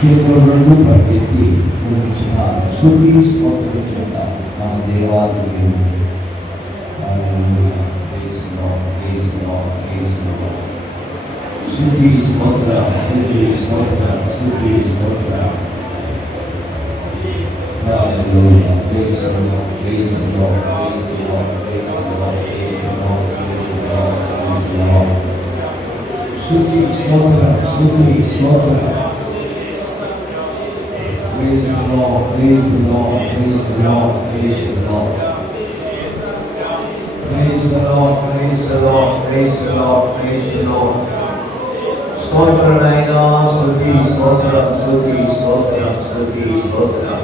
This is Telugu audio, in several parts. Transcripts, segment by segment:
చేతులను పైకెత్తి స్తుతి స్తోత్రం చేద్దాం మన దేవాలయం. స్తుతి స్తోత్ర స్తుతి స్తోత్ర స్తుతి స్తోత్ర. Hallelujah. Praise the Lord. Praise the Lord. Praise the Lord. Praise the Lord. Praise the Lord. Praise the Lord. Praise the Lord. స్తుతి స్తోత్ర స్తుతి స్తోత్ర. Praise the Lord. Praise the Lord. Praise the Lord. Praise the Lord. Praise the Lord. Praise the Lord. Praise the Lord. Praise the Lord. స్తోత్ర నాయనా. స్తుతి స్తోత్రం స్తుతి స్తోత్రం స్తుతి స్తోత్రం.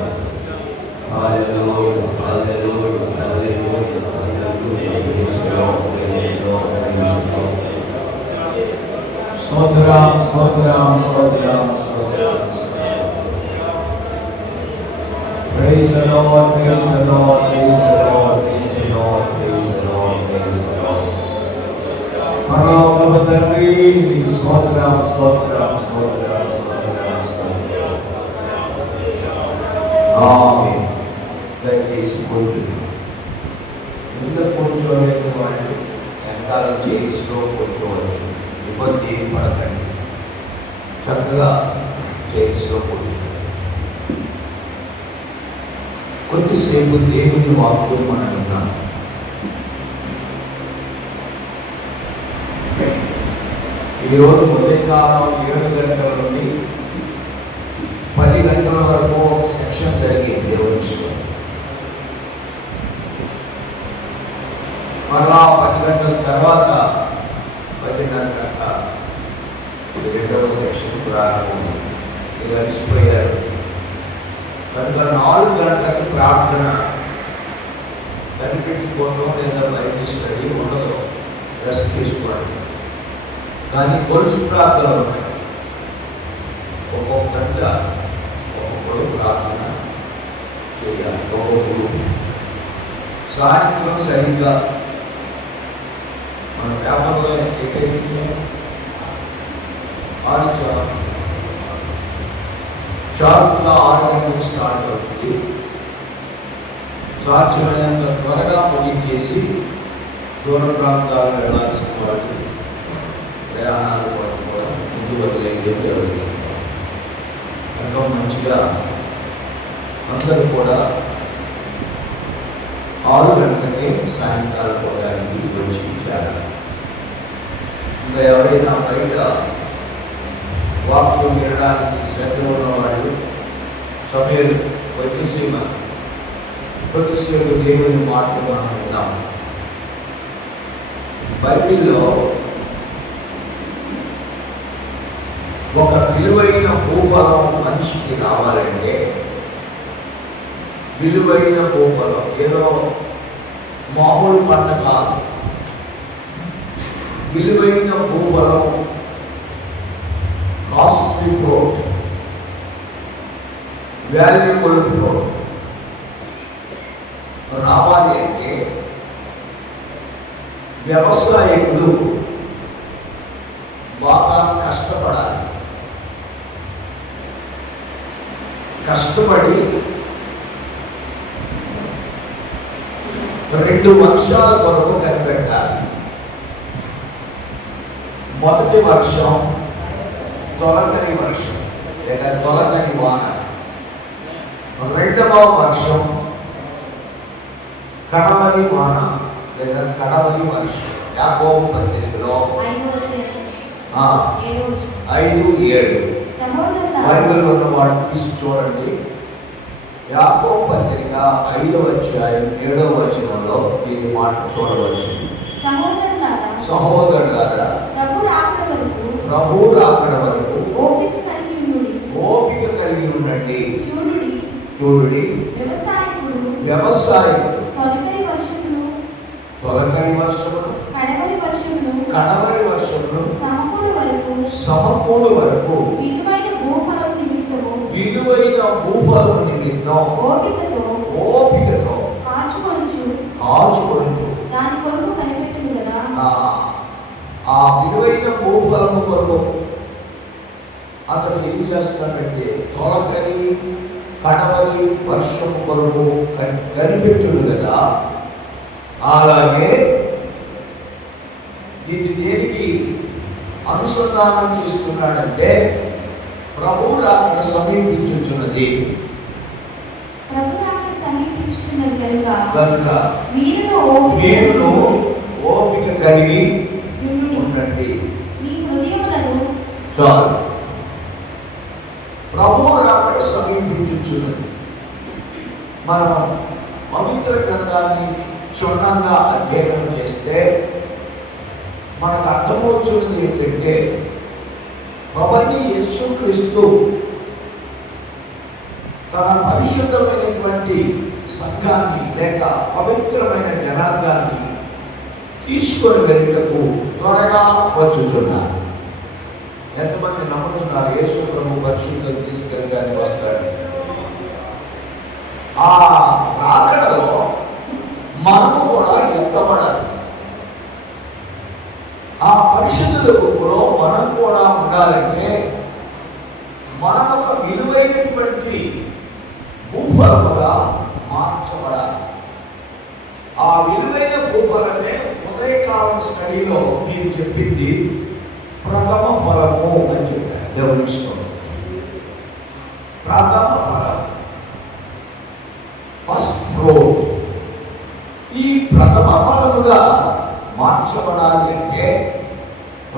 Hallelujah, hallelujah, hallelujah, hallelujah. Praise the Lord, praise the Lord, praise the Lord. Stotram, stotram, stotram, stotram. Praise the Lord, praise the Lord, praise the Lord, praise the Lord, praise the Lord, praise the Lord. Parloka తండ్రి నీకు స్తోత్రం, స్తోత్రం, స్తోత్రం, స్తోత్రం, స్తోత్రం. ఆమేన్. దయచేసి కూర్చుని కింద కూర్చోలేని వాళ్ళు వెనకాల చైర్స్లో కూర్చోవచ్చు. ఇబ్బంది ఏం పడకండి, చక్కగా చైర్స్లో కూర్చోండి. కొద్దిసేపు దేవుని వాక్యం మనం విన్నాం. ఈరోజు ఉదయకాలం 7 గంటల నుండి 10 గంటల వరకు ఒక సెక్షన్ జరిగింది దేవుని. మరలా 10 గంటల తర్వాత 10:30 గంట రెండవ సెక్షన్ ప్రారంభం. మీరు అలసిపోయారు కనుక 4 గంటలకు ప్రార్థన కనిపెట్టుకోవడం లేదా బైబిల్ స్టడీ ఉండదు, రెస్ట్ తీసుకోవడం. కానీ గొలుసు ప్రార్థన ఉంటాయి. ఒక్కొక్క గంట ఒక్కొక్కరు ప్రార్థన చేయాలి. ఒక్కొక్కరు సాయంత్రం సరిగ్గా మన పేపర్లో షార్ప్గా 6 గంటలకు స్టార్ట్ అవుతుంది. సాధ్యమైనంత త్వరగా ముగించేసి దూర ప్రాంతాలు వెళ్ళాల్సిన వాళ్ళు ప్రయాణాలు కూడా ముందు వదిలేయడం జరుగుతుంది. కనుక మంచిగా అందరూ కూడా 6 గంటలకే సాయంకాలం పోవడానికి వచ్చి ఇచ్చారు. ఇంకా ఎవరైనా బయట వాక్యం వినడానికి శ్రద్ధ ఉన్నవాళ్ళు సమయం వచ్చేసి కొద్దిసేపు దేవుని మాటలు మనం విందాం. బైబిల్లో ఒక విలువైన భూఫలం మనిషికి రావాలంటే, విలువైన భూఫలం ఏదో మామూలు పంట కాదు. విలువైన భూఫలం, కాస్ట్లీ ఫ్రూట్, వాల్యుబుల్ ఫ్రూట్ రావాలి అంటే వ్యవసాయకులు బాగా కష్టపడాలి. కష్టపడి 2 వర్షాల కొరకు కనిపెట్టాలి. మొదటి వర్షం తొలకరి వర్షం లేదా తొలకరి వాన. రెండవ వర్షం కడవరి వాన లేదా కడవరి వర్షం. యాకోబు పత్రికలో 5:7 బైబిల్ ఉన్నవాడు తీసి చూడండి. యాకోబు పత్రిక 5వ అధ్యాయం 7వ వచనంలో దీని మాట చూడవచ్చు. సహోదరులారా, ప్రభు రాకడ వరకు ఓపిక కలిగి ఉండండి. చూడుడి, వ్యవసాయకుడు తొలకరి వర్షమును కడవరి వర్షమును సమకూడు వరకు విలువైన భూఫలం నిమిత్తం ఓపికతో కాచుకొనుచు దాని కొరకు కనిపెట్టును కదా. ఆ విలువైన భూఫలము కొరకు అతడు ఏం చేస్తాడంటే తొలకరి కడవరి వర్షం కొరకు కనిపెట్టుడు కదా, అలాగే దీన్ని దేనికి అనుసంధానం చేస్తున్నాడంటే ప్రభువు అక్కడ సమీపించుచున్నది కనుక మీరును ఓపిక కలిగి ఉండండి. చాలు. ప్రభువు అక్కడ సమీపించుచున్నది. మనం పవిత్ర గ్రంథాన్ని క్షుణ్ణంగా అధ్యయనం చేస్తే మనకు అర్థమవుతున్నది ఏంటంటే ప్రభువైన యేసుక్రీస్తు తన పరిశుద్ధమైనటువంటి సంఘాన్ని లేక పవిత్రమైన జనాంగాన్ని తీసుకొని వెళ్ళటకు త్వరగా వచ్చుచున్నారు. ఎంతమంది నమ్ముతున్నారు యేసు ప్రభు పరిశుద్ధం తీసుకెళ్ళడానికి వస్తాడు? ఆ రాకడలో మనము కూడా ఎత్తబడాలి. ఆ పరిశుద్ధుల గుంపులో మనం కూడా ఉండాలంటే మనం ఒక విలువైనటువంటి భూఫలముగా మార్చబడాలి. ఆ విలువైన భూఫలమే ఉదయకాలం స్టడీలో మీరు చెప్పింది ప్రథమ ఫలము అని చెప్పారు. దేవునిష్టం ప్రథమ ఫలం, ఫస్ట్ ఫ్రూట్. ఈ ప్రథమ ఫలముగా మార్చబడాలి అంటే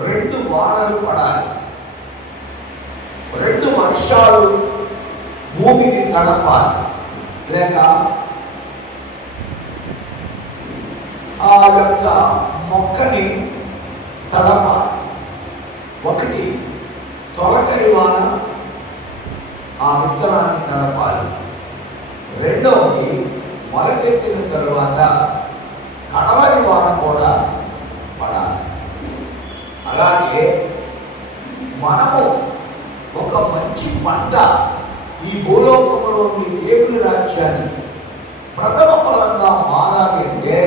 2 వానలు పడాలి, 2 వర్షాలు భూమిని తడపాలి, లేక ఆ యొక్క మొక్కని తడపాలి. ఒకటి తొలకరి వాన ఆ విత్తనాన్ని తడపాలి. రెండవది మొలకెత్తిన తరువాత కడవరి వాన కూడా పడాలి. అలాగే మనము ఒక మంచి పంట ఈ భూలోకంలోని దేవుని రాజ్యానికి ప్రథమ ఫలంగా మారాలి అంటే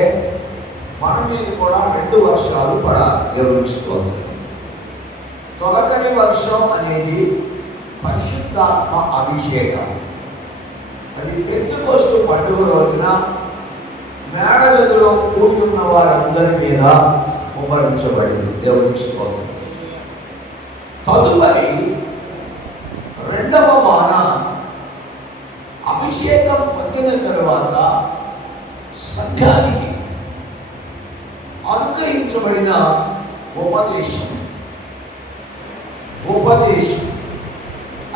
మన మీద కూడా 2 వర్షాలు పడాలి. దేవునిస్తోంది. తొలకరి వర్షం అనేది పరిశుద్ధాత్మ అభిషేకం. అది పెంతెకోస్తు పండుగ రోజున మేడ గదిలో కూడి ఉన్న వారందరి మీద కుమ్మరించబడింది. దేవునికి స్తోత్రం. తదుపరి 2వ వాన అభిషేకం పొందిన తరువాత సంఘానికి అనుగ్రహించబడిన ఉపదేశం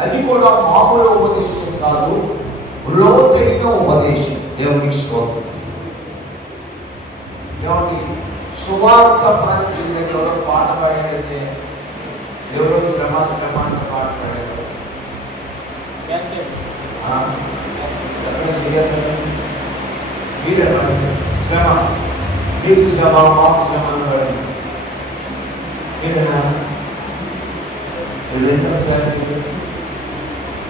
అది కూడా మామూలు ఉపదేశం కాదు, లోతైన ఉపదేశం. దేవునికి స్తోత్రం. సువార్త ప్రకటించే పాట పాడారంటే ఎవరో శ్రమ అంత పాట పాడారు. మీరే శ్రమ, మీకు శ్రమ, మాకు శ్రమ పడింది. మీరేనా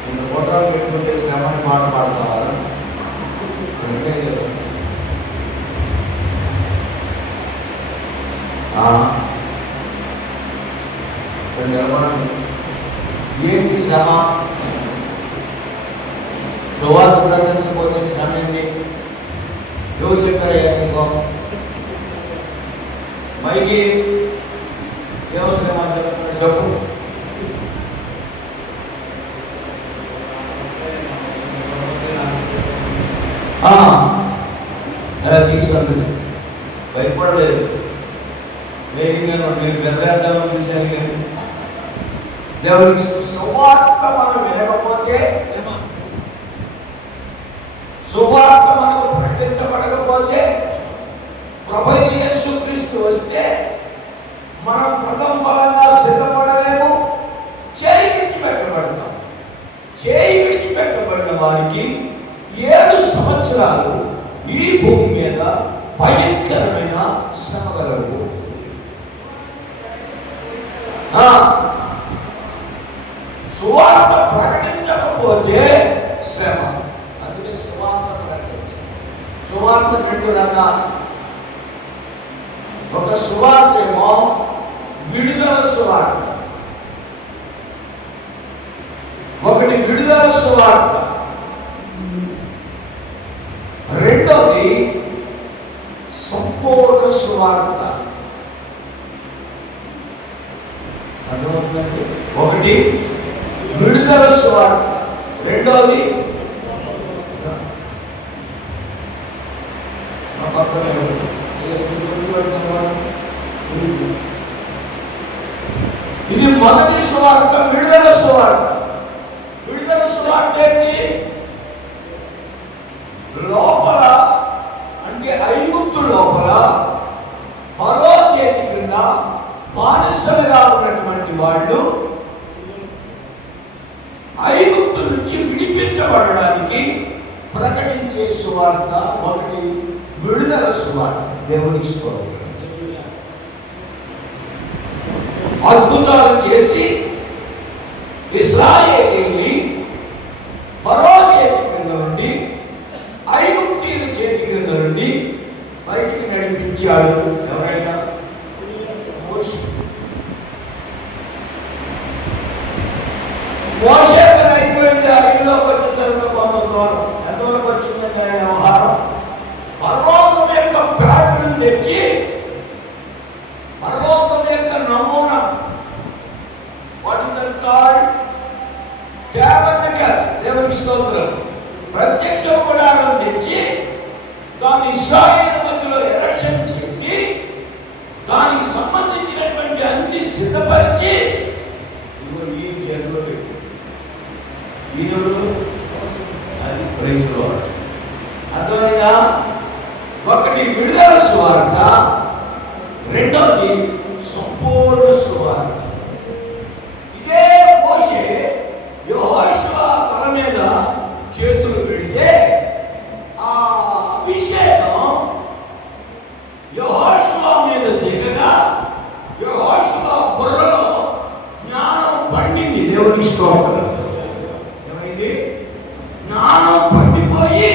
నేను ఫోటోలు పెట్టుకుంటే శ్రమని పాట పాడతావాలా? ఏంటి శ్రమ? సువార్త ప్రకటించకపోతే శ్రమ ఏంటి? ఎవరు చెప్పారయ్యా నీకో? మైకి ఎవరు శ్రమ చెప్తారు చెప్పు. అలా తీసుకుంటుంది, భయపడలేదు. నేను బెదరేద్దామని చూశాను కానీ దేవునికి సువార్త మనం వినకపోతే, సువార్త మనకు ప్రకటించబడకపోతే, ప్రభువైన యేసుక్రీస్తు వస్తే మనం ప్రథమ ఫలంగా సిద్ధపడలేము. చేయి విడిచిపెట్టబడతాం. చేయి విడిచిపెట్టబడిన వారికి 7 సంవత్సరాలు ఈ భూమి మీద భయంకరమైన శ్రమ కలుగు. సువార్త ప్రకటించకపోతే శ్రమ. అందుకే సువార్త ప్రకటించాలి. సువార్త 2 రకాలు. ఒక సువార్త ఏమో విడుదల సువార్త, సువార్త, రెండోది సంపూర్ణ సువార్త. ఒకటి విడుదల సువార్త, రెండోది ఇది మొదటి సువార్త, విడుదల సువార్త. విడుదల సువార్త ఏంటి? లోపల అంటే ఐగుప్తు లోపల ఫరో చేతి కింద బానిసలుగా ఉన్నటువంటి వాళ్ళు ఐగుప్తు నుంచి విడిపించబడడానికి ప్రకటించే సువార్త ఒకటి విడుదల సువార్త. దేవునికి స్తోత్రం. అద్భుతాలు చేసి ఇశ్రాయేలీయుల్ని ఫరో చేతి కింద నుండి, ఐగుప్తీయుల చేతి కింద నుండి బయటికి నడిపించాడు. ఎవరైనా మోషే అయిపోయింది. అడవిలోకి వచ్చిన తర్వాత కొంత దూరం, ఎంతవరకు వచ్చిందంటే ఆయన వ్యవహారం పరలోకం యొక్క ప్యాటర్న్ తెచ్చి, పరలోకం యొక్క నమూనా, what is that called? Tabernacle. దేవునికి స్తోత్రం. ప్రత్యక్ష గుడారం తెచ్చి దాని ఇశ్రాయేలు మధ్యలో ఎరెక్షన్ చేసి దానికి సంబంధించినటువంటి అన్ని సిద్ధపరిచి ఈ జన్మలో అది ప్రైజ్ లార్డ్. అర్థమైనా? ఒకటి విడుదల సువార్త, రెండోది సంపూర్ణ సువార్త. ఇదే మోషే యెహోషువ తల మీద చేతులు పెడితే ఆ అభిషేకం యెహోషువ మీద దిగగా యెహోషువ బుర్రలో జ్ఞానం పండింది. దేవునికి స్తోత్రం. ఏమైంది? జ్ఞానం పండిపోయి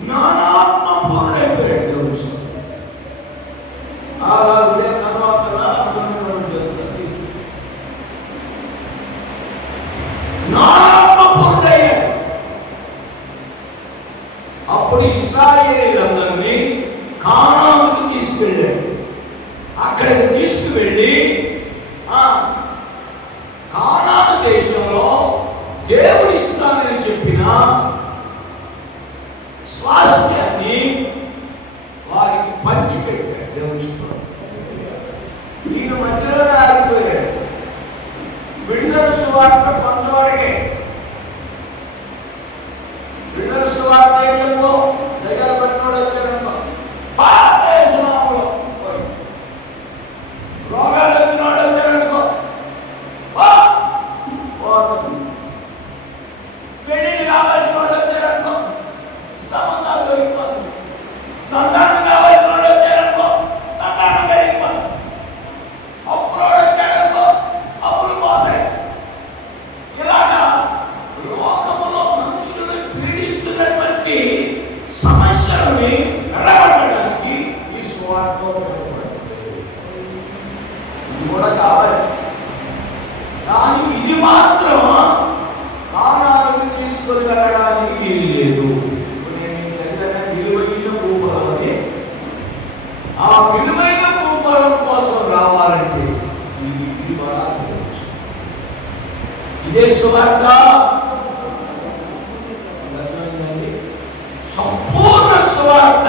జ్ఞానాత్మ పూర్ణైపోయాడు. దేవునికి స్తోత్రం. అలాగే తర్వాత జ్ఞానాత్మ పూర్ణయ్యాడు. అప్పుడు ఇశ్రాయేలీయులందరినీ కానానుకు తీసుకెళ్ళాడు. అక్కడికి తీసుకువెళ్ళి కానాను దేశంలో దేవుడు ఇస్తానని చెప్పిన స్వాస్థ్యాన్ని వారికి పంచిపెట్టాడు. దేవుని వీరు మధ్యలోనే ఆగిపోయాడు. విడుదల సువార్త కొంతవరకే. విడుదల సువార్త ఏమో దగ్గర పట్టుకోవడం వచ్చారనుకో, రోగాలు వచ్చిన వాళ్ళు వచ్చారనుకో, పెళ్లి కావాల్సిన వాళ్ళు వచ్చారనుకో, సంబంధాలు దొరికిపోతుంది. సంతానం కావాల్సిన వాళ్ళు వచ్చారనుకో, సంతానం పెరిగిపోతుంది. అప్పుడు వచ్చాడనుకో, అప్పుడు పోతాయి. ఇలాగా లోకములో మనుషుల్ని పీడిస్తున్నటువంటి సమస్యలని వెళ్ళగొట్టడానికి ఈ సువార్త ఇది కూడా కావాలి. కానీ ఇది మాత్రం కానానికి తీసుకొని వెళ్ళడానికి వీలు లేదు. నేను చదివిన విలువైన భూఫలం అని, ఆ విలువైన భూఫలం కోసం రావాలంటే ఇది కూడా ఇదే సువార్త. సంపూర్ణ సువార్త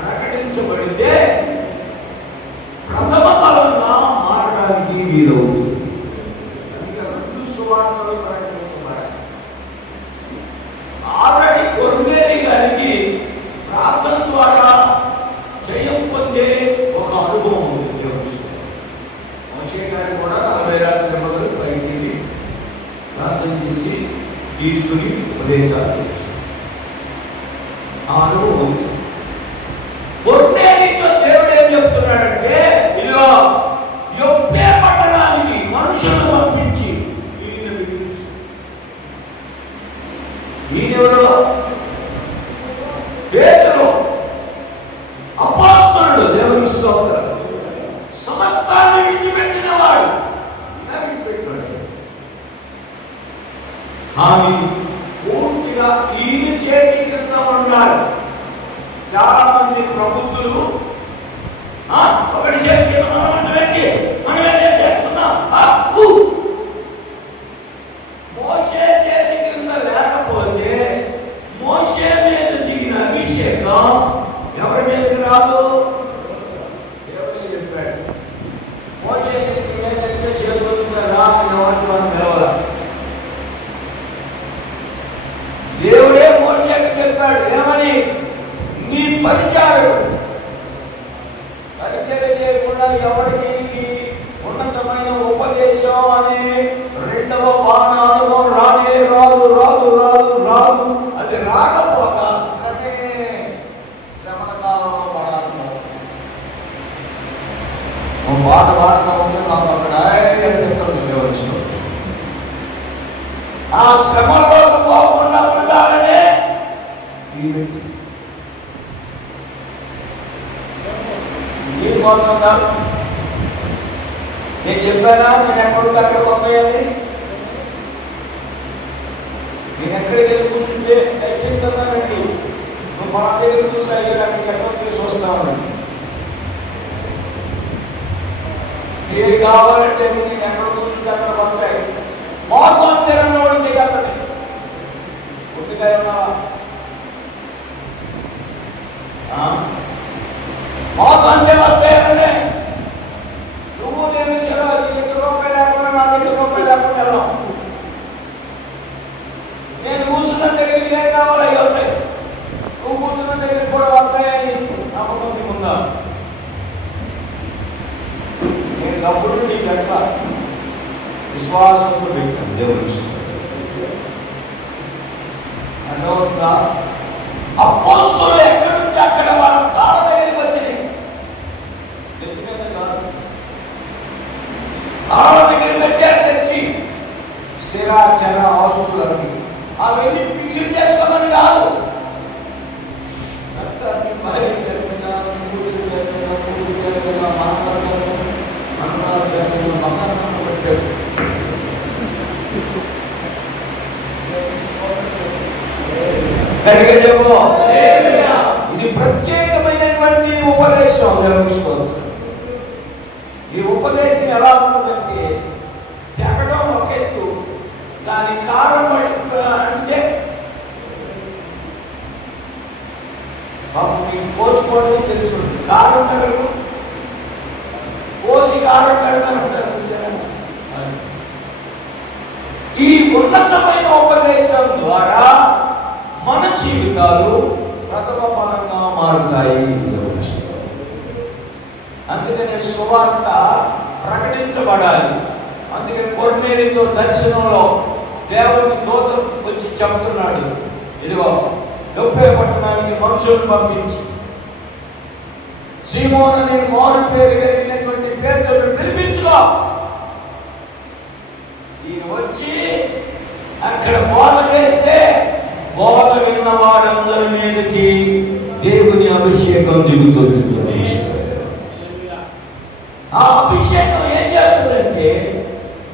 ప్రకటించబడితే ప్రథమ ఫలంగా మారడానికి వీలవుతుంది. అందుకే రెండు సువార్తలు ప్రకటించబడాలి. ఆల్రెడీ కొర్నేలి గారికి ప్రార్థన ద్వారా జయం పొందే ఒక అనుభవం ఉంది. దేవుడు మోషే గారు కూడా 40 రాత్రి మొదలు పైకి ప్రార్థన చేసి తీసుకుని ఉపదేశాలు ఆ అనుభవం ఉంది. కొర్నేలితో దేవుడు ఏం చెప్తున్నాడంటే, ఇదిగో యొప్పే పట్టణానికి మనుషులను పంపించి ఈయన పిలిపించు. ఈయనెవరు? పేతురు అపోస్తలుడు. దేవునికి స్తోత్రం. సమస్తాన్ని విడిచిపెట్టిన వాడు. ఆమె పూర్తిగా ఈయన చేతి క్రింద ఉన్నారు. చాలా మంది ప్రబుద్ధులు ఒకటి చేతి కింద మనం పెట్టి మనమే చేసేసుకుందాం. మోషే చేతి క్రింద లేకపోతే మోషే మీద దిగిన అభిషేకం ఎవరి మీదకి రాదు? దేవుడే చెప్పాడు. మోషే మీద చేతులు రా పిలవాల. దేవుడే మోషేకి చెప్పాడు ఏమని? నీ పరిచారకుడు పరిచర్య చేయకుండా ఎవరికి ఉన్నతమైన ఉపదేశం అనే రెండవ వాన అనుభవం రానే రాదు రాదు రాదు రాదు. అది రాకపోక శ్రమల కాలంలో పడాలి. పాట పాడుతూ ఉంటే నాకు అక్కడ వచ్చిన ఆ శ్రమలో పోకుండా ఉండాలనే ఏం పోతున్నారు? నేను చెప్పానా నేను ఎక్కడికి అక్కడ వస్తాయని? నేను ఎక్కడికి వెళ్ళి కూర్చుంటే చెప్తానండి, నువ్వు మా దగ్గర కూర్చొని అక్కడికి ఎక్కడ తీసి వస్తామని. ఏది కావాలంటే నేను ఎక్కడ కూర్చుంటే అక్కడ వస్తాయి. మాకు అంతేనన్న వాడు చేయగలనే కొద్దిగా ఉన్నావా? మాకు అంతే వస్తాయనే. నువ్వు నేను నీ దగ్గర రూపాయి లేకుండా నా దగ్గర రూపాయి లేకుండా వెళ్ళాం. నేను కూర్చున్న దగ్గరికి ఏం కావాలి అవి వస్తాయి. నువ్వు కూర్చున్న దగ్గరికి కూడా వస్తాయని నమ్మకం నీకుందా? నేను డబ్బులు నీకు ఎట్లా విశ్వాసంతో పెట్టాను. దేవుడు అర్థమవుతుందా? అపోస్తలులు ఎక్కడి నుంచి అక్కడ వాళ్ళ కాళ్ళ దగ్గరికి వచ్చినాయి. కాళ్ళ దగ్గర పెట్టారు తెచ్చి స్థిరాచర ఆశువులకి అవన్నీ ఫిక్స్ చేసుకోమని కాదు. ఇది ప్రత్యేకమైనటువంటి ఉపదేశం. ఈ ఉపదేశం ఎలా ఉంటుందంటే తెగడం ఒక ఎత్తు, దాని కారం అంటే మీకు పోసుకోవడం తెలుసుంటుంది. కారం తగడు పోసి కారం పెడతానంటారు. ఈ ఉన్నతమైన ఉపదేశం ద్వారా మన జీవితాలు ప్రథమ ఫలంగా మారుతాయి. అందుకనే సువార్త ప్రకటించబడాలి. అందుకని కొర్నేలితో దర్శనంలో దేవుని దూత వచ్చి చెప్తున్నాడు, ఇదిగో యొప్పే పట్టణానికి మనుషులను పంపించి సీమోను అనే మారు పేరు కలిగినటువంటి పేతురును పిలిపించుకో. ఈయన వచ్చి అక్కడ బోధ చేస్తే బోధ విన్న వారందరి మీదకి దేవుని అభిషేకం దిగుతుంది. ఆ అభిషేకం ఏం చేస్తుందంటే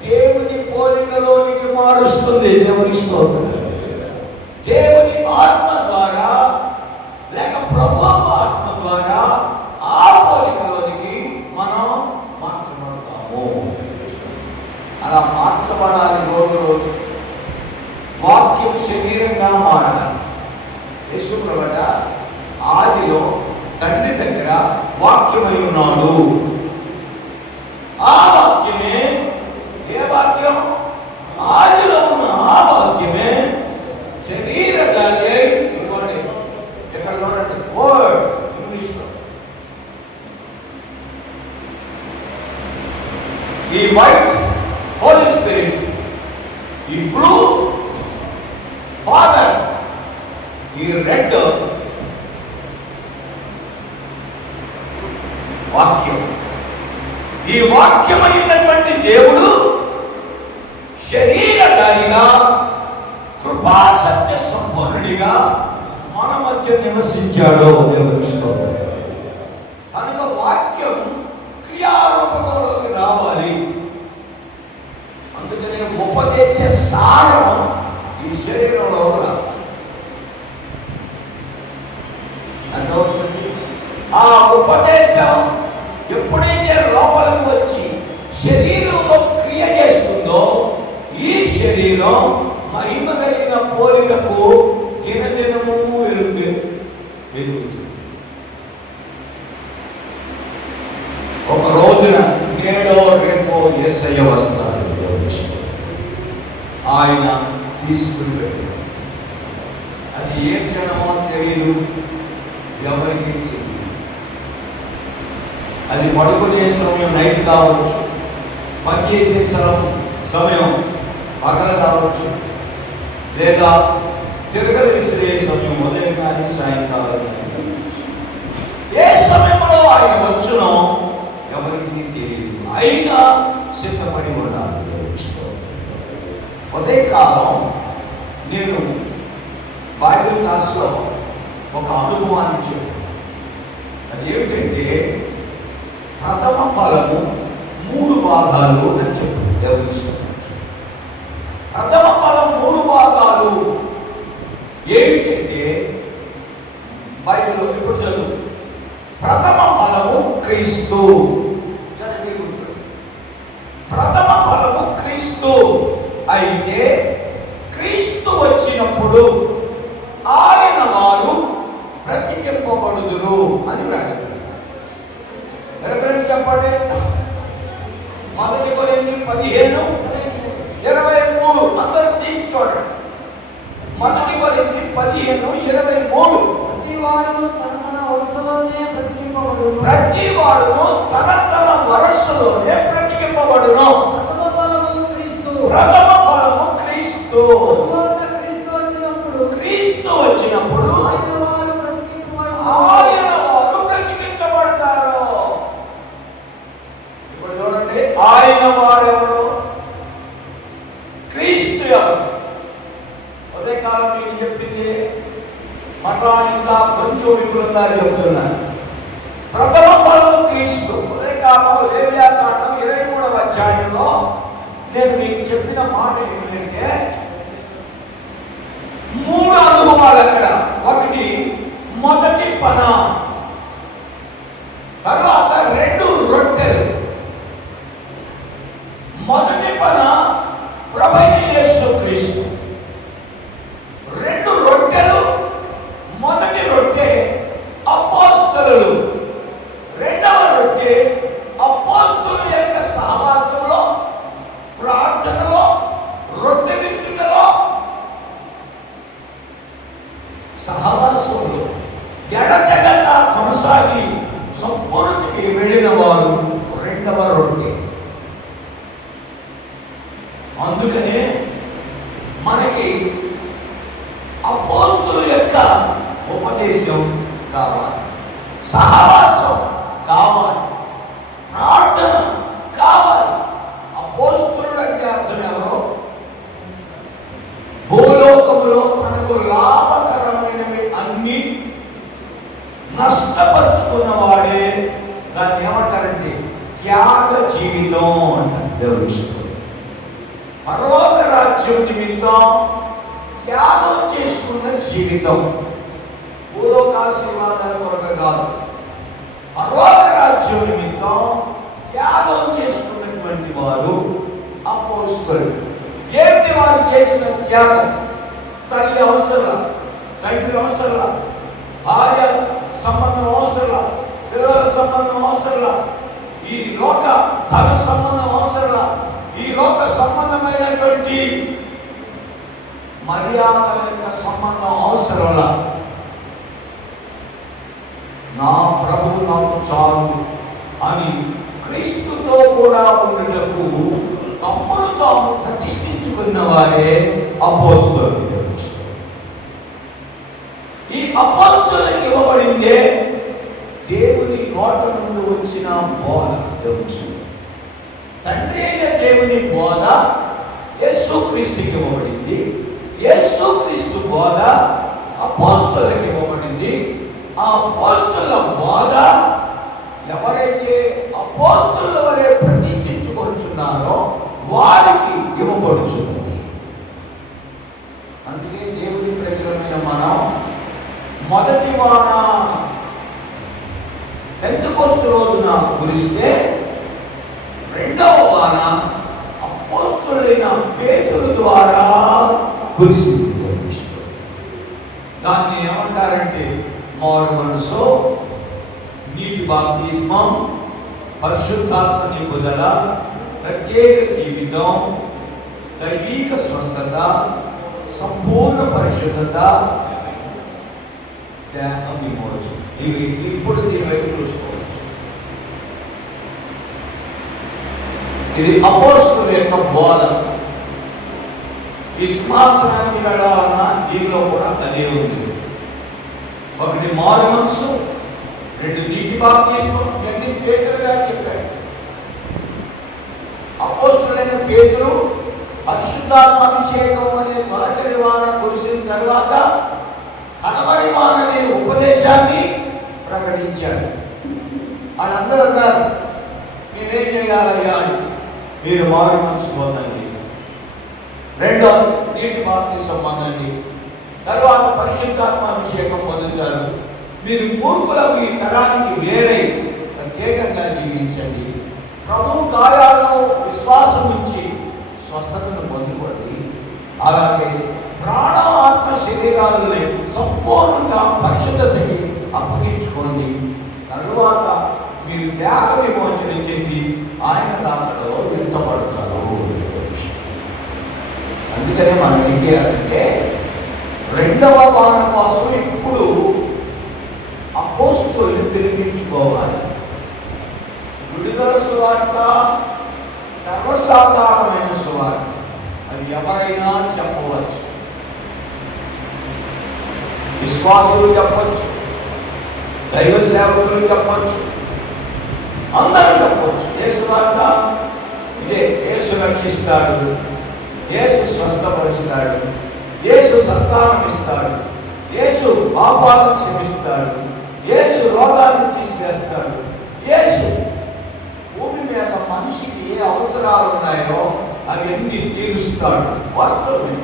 దేవుని పోలికలోనికి మారుస్తుంది. దేవుని స్తోత్రం. దేవుని ఆత్మ ద్వారా లేక ప్రభువు ఆత్మ ద్వారా ఆ పోలికలోనికి మనం మార్చబడతాము. అలా మార్చబడాలి. రోజు వాక్యం శరీరంగా మారాలి. యేసు ప్రభుట ఆదిలో తండ్రి దగ్గర వాక్యమై ఉన్నాడు. ఆ వాక్యమే ఏ వాక్యం? ఆదిలో ఉన్న ఆ వాక్యమే శరీరధారి. ఇవ్వండి ఇక్కడ చూడండి, వర్డ్ ఇంగ్లీష్ లో. ఈ వైట్ హోలీ స్పిరిట్, ఈ బ్లూ ఫాదర్, ఈ రెడ్ వాక్యం. ఈ వాక్యమైనటువంటి దేవుడు శరీరధారిగా కృపా సత్య సంపూర్ణుడిగా మన మధ్య నివసించాడు. దేవుని స్తోత్రం. కనుక వాక్యం క్రియారూపంలోకి రావాలి. అందుకనే ఉపదేశ సారం రహస్యం ఎప్పుడైతే లోపలికి వచ్చి శరీరంలో క్రియ చేస్తుందో ఈ శరీరం మహిమ కలిగిన పోలికకు దినదినము ఎదుగుతుంది. ఒక రోజున నేడో రేపో యేసయ్య వస్తారు. ఆయన తీసుకుని వెళ్ళారు. అది ఏ క్షణమో తెలియదు, ఎవరికి తెలియదు. అది పడుకునే సమయం నైట్ కావచ్చు, పనిచేసే సమయం పగలు కావచ్చు, లేదా తిరగలు విసిరే సమయం ఉదయం కానీ సాయంకాలం. ఏ సమయంలో ఆయన వచ్చునో ఎవరికి తెలియదు. అయినా సిద్ధపడి ఉండాలి. ఉదయకాలం నేను బైబిల్ క్లాస్లో ఒక అనుభవాన్ని చెప్పాను. అది ఏమిటంటే ప్రథమ ఫలము 3 భాగాలు అని చెప్పాను. దేవుని ప్రథమ ఫలం 3 భాగాలు ఏమిటంటే బైబిల్లో ఇప్పుడు చదువు. ప్రథమ ఫలము క్రీస్తు. ప్రథమ ఫలము క్రీస్తు. అయితే క్రీస్తు వచ్చినప్పుడు ఆయన వారు బ్రతికింపబడుదురు అని రాయాలి. చెప్పండి. 1 కొరింథీ 15:23 అందరూ తీసి చూడండి. 1 కొరింథీ 15:23 ప్రతి వాడును తన తన వరసలోనే బ్రతికింపబడును. ప్రథమ ఫలము క్రీస్తు. క్రీస్తు వచ్చినప్పుడు ఆయన వారు బ్రతికించబడతారు. ఇప్పుడు చూడండి, ఆయన వారెవరు? క్రీస్తు ఎవరు? ఉదయకాలం నేను చెప్పింది మళ్ళా ఇంకా కొంచెం విపులంగా చెప్తున్నా. ప్రథమ ఫలము క్రీస్తు. ఉదయకాలం లేవియాకాండం 23వ అధ్యాయంలో నేను మీకు చెప్పిన మాట ఏమిటంటే 3 అనుభవాలు అక్కడ. ఒకటి మొదటి పన, తర్వాత 2 రొట్టెలు. మొదటి పన ప్రభువైన యేసుక్రీస్తు. 2 రొట్టెలు. మొదటి రొట్టె అపోస్తలులు, రెండవ రొట్టె అపోస్తలుల యొక్క సహవాసంలో, ప్రార్థనలో, రొట్టె విరుచుటలో, సహవాసంలో ఎడతెగక కొనసాగి సంపూర్తికి వెళ్ళిన వారు రెండవ రొట్టె. అందుకనే మనకి అపోస్తలుల యొక్క ఉపదేశం కావాలి, సహవాసం కావాలి, ప్రార్థన కావాలి. అపోస్తలుడు అంటే అర్థం ఎవరో? భూలోకములో తనకు లాభకరమైనవి అన్ని నష్టపరుచుకున్న వాడే దాన్ని ఏమంటారంటే త్యాగ జీవితం అంటారు. దేవుడు పరలోక రాజ్యం నిమిత్తం త్యాగం చేసుకున్న జీవితం. భూలోక ఆశీర్వాదాల కొరకు కాదు, పరలోక రాజ్యం నిమిత్తం త్యాగం చేసుకున్నటువంటి వారు అపోస్తలులు. ఏమిటి వారు చేసిన త్యాగం? తల్లి అవసరం, తండ్రి అవసరం, భార్య సంబంధం అవసరం, పిల్లల సంబంధం అవసరం, ఈ లోక ధన సంబంధం అవసరం, ఈ లోక సంబంధమైనటువంటి మర్యాదల యొక్క సంబంధం అవసరంలా. నా ప్రభు నాకు చాలు అని క్రీస్తుతో కూడా ఉండటకు తమ్ముడు తాము ప్రతిష్ఠించుకున్న వారే అపోస్తలులు. ఈ అపోస్తలులకు ఇవ్వబడిందే దేవుని నోట నుండి వచ్చిన బోధ. తండ్రి అయిన దేవుని బోధ యేసుక్రీస్తుకి ఇవ్వబడింది. యేసుక్రీస్తు బోధ అపోస్తలులకు ఇవ్వబడింది. ఆ అపోస్తలుల బోధ ఎవరైతే అపోస్తలుల వలె ప్రతిష్ఠించుకొనుచున్నారో వారికి ఇవ్వబడుచున్నది. అందుకే దేవుని ప్రజలమైన మనం మొదటి వాన పెంతెకోస్తు కురిసింది. దాన్ని ఏమంటారంటే మారు మనసు, నీటి బాప్తిస్మం, పరిశుద్ధాత్మ నింపుదల, ప్రత్యేక జీవితం, దైవిక స్వస్థత, సంపూర్ణ పరిశుద్ధత, దేహ విమోచన. ఇవి ఇప్పుడు దీని వైపు చూసుకోవచ్చు. ఇది అపోస్తలుల యొక్క బోధ. విశ్వాసానికి వెళ్ళాలన్నా దీనిలో కూడా అదే ఉంది. ఒకటి మారు మనసు, రెండు నీటి బాప్తిస్మం. ఇవన్నీ పేతురు గారు చెప్పాడు. అపోస్తలులైన పేతురు పరిశుద్ధాత్మ అభిషేకం అనే తొలకరి వాన కురిసిన తర్వాత కడవరి వాన అనే ఉపదేశాన్ని ప్రకటించాడు. వాళ్ళందరూ అన్నారు, మేమేం చేయాలయ్యా అంటే, మీరు మారు మనసు పొందండి, రెండో నీటి బాప్తిస్మం పొందండి, తర్వాత పరిశుద్ధాత్మ అభిషేకం పొందుతారు, మీరు మూర్ఖులకు ఈ తరానికి వేరే ప్రత్యేకంగా జీవించండి, ప్రభు కార్యాలను విశ్వాసం ఉంచి స్వస్థతను పొందుకోండి, అలాగే ప్రాణ ఆత్మ శరీరాలని సంపూర్ణంగా పరిశుద్ధతకి అప్పగించుకోండి, తరువాత మీరు దేహ విమోచన చెంది ఆయన దాంట్లో ఎత్తపడతారు. అందుకనే మనం ఏం చేయాలంటే రెండవ వాన కోసం ఇప్పుడు అపోస్తలుల్ని పిలిపించుకోవాలి. విడుదల సువార్త సర్వసాధారణమైన సువార్త, అది ఎవరైనా చెప్పవచ్చు. విశ్వాసులు చెప్పచ్చు, దైవ సేవకులు చెప్పచ్చు, అందరూ చెప్పవచ్చు. యేసు వార్త ఇదే. యేసు రక్షిస్తాడు, యేసు స్వస్థపరుస్తాడు, యేసు సంతానం ఇస్తాడు, యేసు పాపాలను క్షమిస్తాడు, యేసు రోగాన్ని తీసివేస్తాడు, యేసు భూమి మీద మనిషికి ఏ అవసరాలు ఉన్నాయో అవన్నీ తీరుస్తాడు. వాస్తవమే.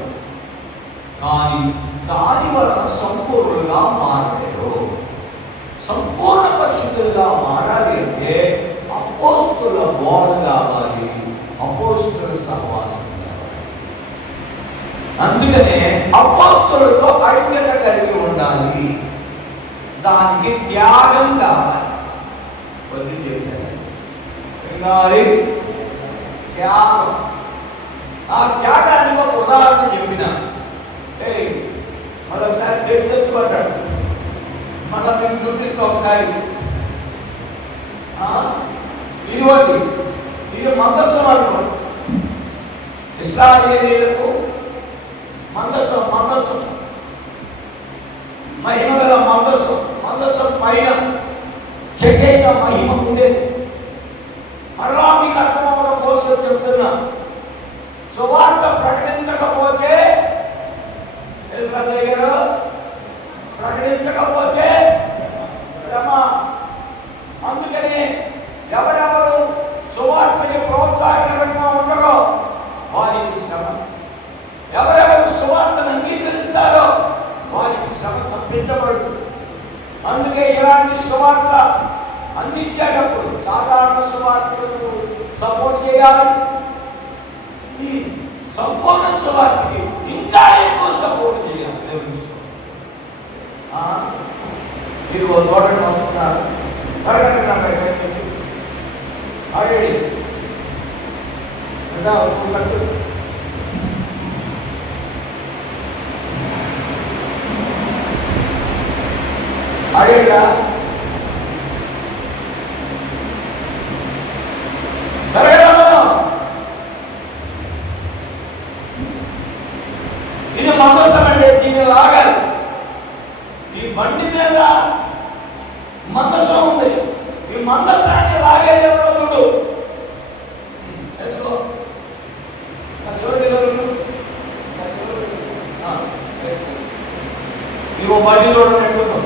కానీ దాని వలన సంపూర్ణంగా మారలేరు. సంపూర్ణ పరిశుద్ధులుగా మారాలి అంటే అపోస్తలుల బోధ కావాలి, అపోస్తలుల సహవాసం కావాలి. అందుకనే అపోస్తలులతో ఐక్యత కలిగి ఉండాలి, దానికి త్యాగం కావాలి. వద్దు చెప్పారు త్యాగం. ఆ త్యాగానికి ఒక ఉదాహరణ చెప్పిన, మళ్ళొకసారి చెప్పి తెచ్చుకుంటాడు, మళ్ళీ మేము చూపిస్తాం ఒకసారి. ఇదిగోండి, ఇది మందస్సం అనుకోండి. ఇశ్రాయేలీయులకు మందస్సం, మందస్సం మహిమ గల మందస్సం, మందస్సం పైన చెడ్డైన మహిమ ఉండేది. మరలా మీకు అర్థం అవడం కోసం చెప్తున్నా, సువార్త ప్రకటించకపోతే ప్రకటించకపోతే శ్రమ. అందుకని ఎవరెవరు సువార్తకి ప్రోత్సాహకరంగా ఉండరో వారికి శ్రమ, ఎవరెవరు సువార్తను అంగీకరిస్తారో వారికి శ్రమ తప్పించబడుతుంది. అందుకే ఇలాంటి సువార్త అందించేటప్పుడు సాధారణ సువార్తలకు సపోర్ట్ చేయాలి, సంపూర్ణ సువార్తకి ఇంకా ఎక్కువ సపోర్ట్ చేయాలి. మీరు చూడండి, వస్తున్నారు తరగతి ఆల్రెడీ ఆడేడా ఇది మందసం అంటే దీన్ని లాగాలి. ఈ బండి మీద మందసం ఉంది, ఈ మందసాన్ని లాగేది ఎవరో చూడు. చూడండి, ఇవో బండి చూడండి ఎట్లుందో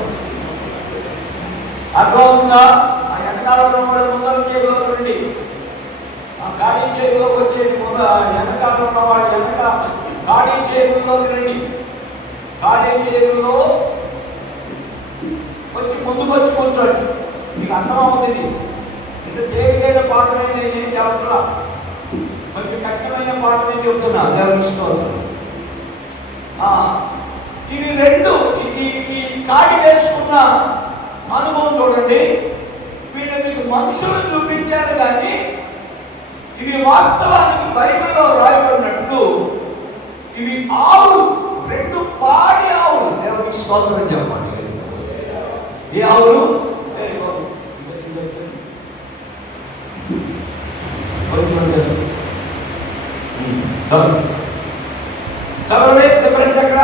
అర్థమవుతుందా? ఆ వెనకాల ఉన్నవాడు ముందర చేతిలో రండి, ఆ ఖాళీ చేతిలోకి వచ్చేది ముంద వెనకాల ఉన్నవాడు వెనక ఖాళీ చేతుల్లోకి రండి. ఖాళీ చేతుల్లో వచ్చి ముందుకు వచ్చి కూర్చోండి. మీకు అర్థమవుతుంది. ఇంత తేలికైన పాఠమే నేనేం చెప్తున్నా, కొంచెం కఠినమైన పాఠమే చెప్తున్నా. దేవుని స్తోత్రం. ఇవి రెండు ఈ కాడి వేసుకున్న అనుభవం చూడండి. వీళ్ళు మీకు మనుషులు చూపించారు కానీ ఇవి వాస్తవానికి బైబిల్లో రాయబడినట్లు ఇవి ఆవులు, రెండు పాడి ఆవులు. దేవునికి స్తోత్రం చెప్పండి. ఏ ఆవులు? చదవండి డిఫరెన్స్ ఎక్కడ?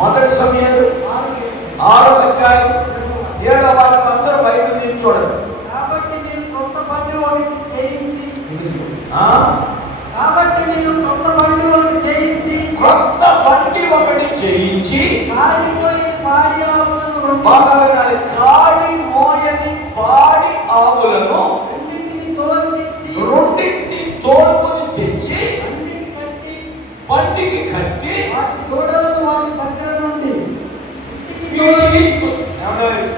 మొదటి సమయాలు 6వ అధ్యాయం 7వ వాక్యం. అందరూ బైబిల్ నుంచి చూడండి. కాబట్టి నేను కొత్త బండి ఒకటి చేయించి క్రొత్త బండి ఒకటి చేయించి కాడి మోయని పాడి ఆవులను రెండింటిని తోలుకొని తెచ్చి బండికి కట్టి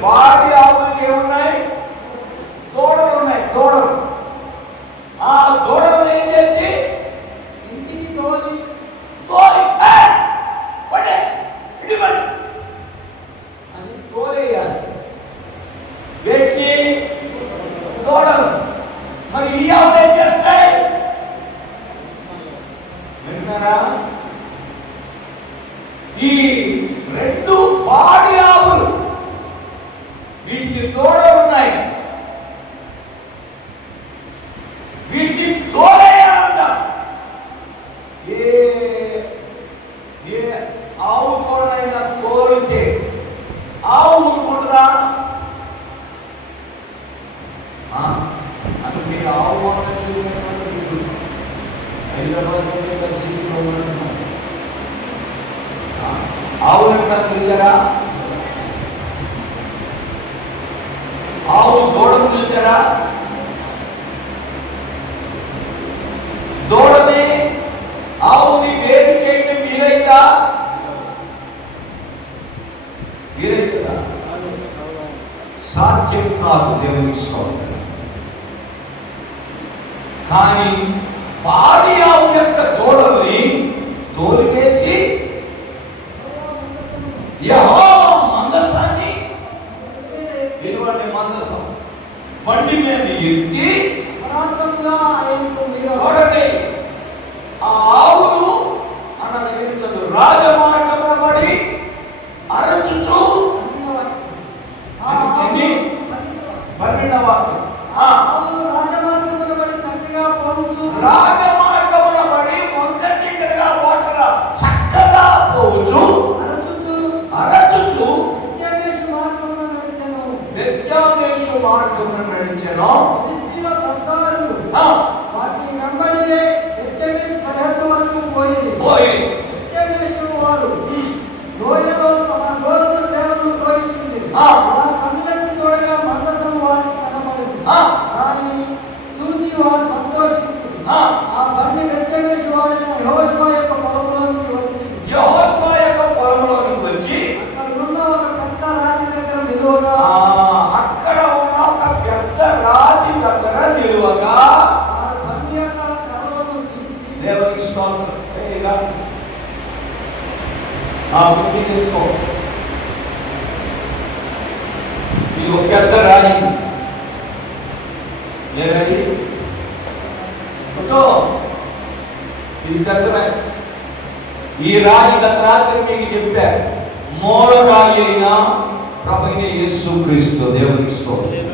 పాడి ఆవులకి ఏమున్నాయి? తోడలు ఉన్నాయి. తోడలు. ఆ తోడలను ఏం చేసి ఇంటికి తోలి అని తోలేయాలి. వేటిని? తోడలు. మరి ఈ ఆవులు ఏం చేస్తాయి? వింటారా? ఈ రెండు పాడి ఆవులు, వీటికి తోడలు ఉన్నాయి. వీటిని తోలేయాలంట. ఏ ఆవు తోడనైనా తోలితే ఆవు ఊరుకుంటుందా? అసలు మీరు ఆవు ఆవులంటా పిలిచారా? ఆవు దూడను పిలిచారా? దూడని ఆవుని వేరు చేయడం వీలైందా? వీలైతుందా? సాధ్యం కాదు. దేవునికి స్తోత్రం. కానీ పాడి ఆవు యొక్క దూడల్ని తోలివేసి యెహోవా మందసాన్ని, ఇటువంటి మందసం బండి మీద ఎత్తి చూడండి. ఆ ఆవులు అన్న దగ్గర రాజమార్గంలో పడి అరచుచు 12వ వాక్యం. రాజమార్గమున పడి వంకర టింకరగా ఓటల చక్కగా పోవచ్చు అరచుచు నిత్యాన్వేషు మార్గమున నడిచెను. అక్కడ ఉన్న ఒక పెద్ద రాజు దగ్గర నిలువగా దేవునికి స్తోత్రం. తెలుసుకో, ఇది ఒక పెద్ద రాయి. ఏ రాయి? ఇది పెద్ద రాయి. ఈ రాయి గత రాత్రి మీకు చెప్పారు. మూల రాయి అయిన ప్రభువైన యేసుక్రీస్తు. దేవునికి స్తోత్రం.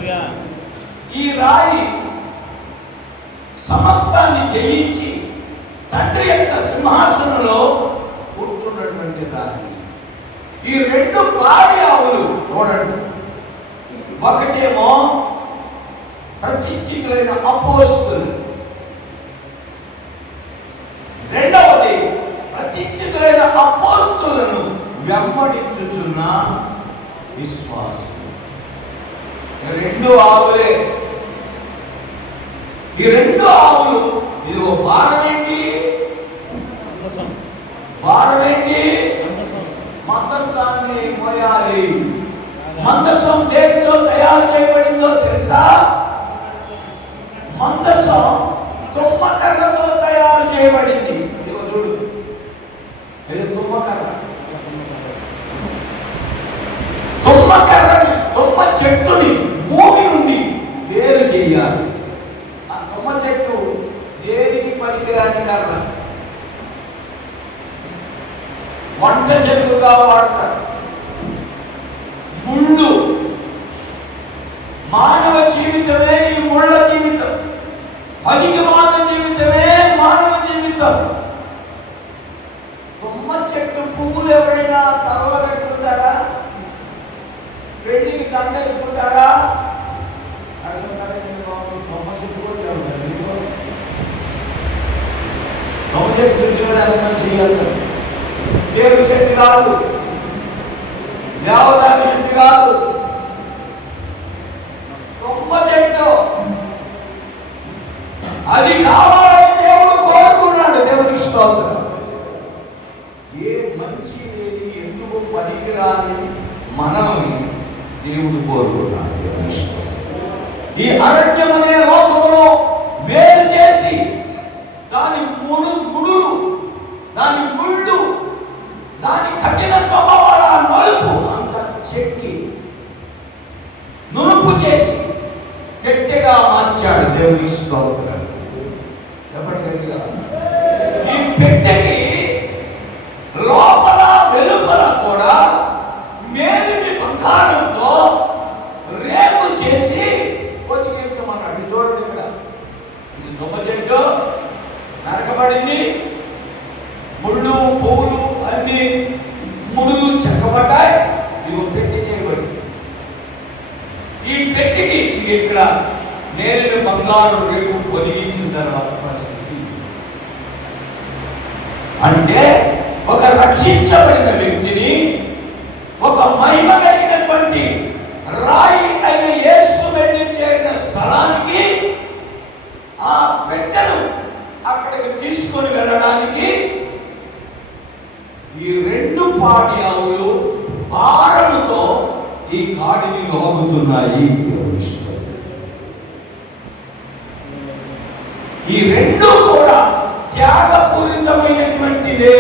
ఈ రాయి సమస్తాన్ని జయించి తండ్రి యొక్క సింహాసనంలో కూర్చున్నటువంటి రాయి. ఈ రెండు పాడి ఆవులు చూడండి. ఒకటేమో ప్రతిష్ఠితులైన అపోస్తలులు, రెండవది ప్రతిష్ఠితులైన అపోస్తలులను వెంబడించుచున్న విశ్వాసులు. రెండు ఆవులే. ఈ రెండు ఆవులు ఇదిగో భారమేంటి? భారమేంటి? మందసాన్ని మోయాలి. మందసం దేనితో తయారు చేయబడిందో తెలుసా? మందసం తుమ్మకర్రతో తయారు కర్ర, వంట చెరువుగా వాడతారు. ముళ్ళు, మానవ జీవితమే ఈ ముళ్ళ జీవితం. పనికి మానవ జీవితమే మానవ జీవితం. తుమ్మ చెట్టు పువ్వులు ఎవరైనా తలలో పెట్టుకుంటారా? పెళ్లికి దండేసుకుంటారా? తుమ్మ చెట్టు కూడా తుమ్మ చెట్టు చూసుకోవడానికి చేయాలి. దేవుడి చెట్టు కాదు, దేవదారు చెట్టు కాదు, తుమ్మ చెట్టు. అది కావాలని దేవుడు కోరుకున్నాడు. దేవుడికి స్తోత్రం. ఏ మంచి లేని ఎందుకు పనికిరాని మనల్ని దేవుడు కోరుకున్నాడు. దేవుడికి స్తోత్రం. ఈ అరణ్యం అనే లోకంలో వేరు చేసి దాని ముడులు, దాని ముళ్ళు, దాని కఠిన స్వభావాల నలుపు అంత చెక్కి నునుపు చేసి గట్టిగా మార్చాడు. దేవుడికి స్తోత్రం. ఈ పెట్టెకి లోపల వెలుపల కూడా మేలిమి బంగారంతో రేపు చేసి పొదిగించమన్నాడు. చూడండి, ఇక్కడ ఇది దుమ్మ చెట్టు నరకబడింది, ముళ్ళు పువ్వులు అన్ని ముడులు చెక్కబడ్డాయి. ఇవి పెట్టి చేయబడింది. ఈ పెట్టికి ఇక్కడ నేలని బంగారు రేపు పొదిగించిన తర్వాత పరిస్థితి అంటే ఒక రక్షించబడిన వ్యక్తిని, ఒక మహిమ కలిగినటువంటి రాయి అయిన యేసు వెళ్ళి చేరిన స్థలానికి ఆ పెట్టెను అక్కడికి తీసుకొని వెళ్ళడానికి ఈ రెండు పాడి ఆవులు భారముతో ఈ కాడిని లాగుతున్నాయి. ఈ రెండు కూడా త్యాగపూరితమైనటువంటిదే.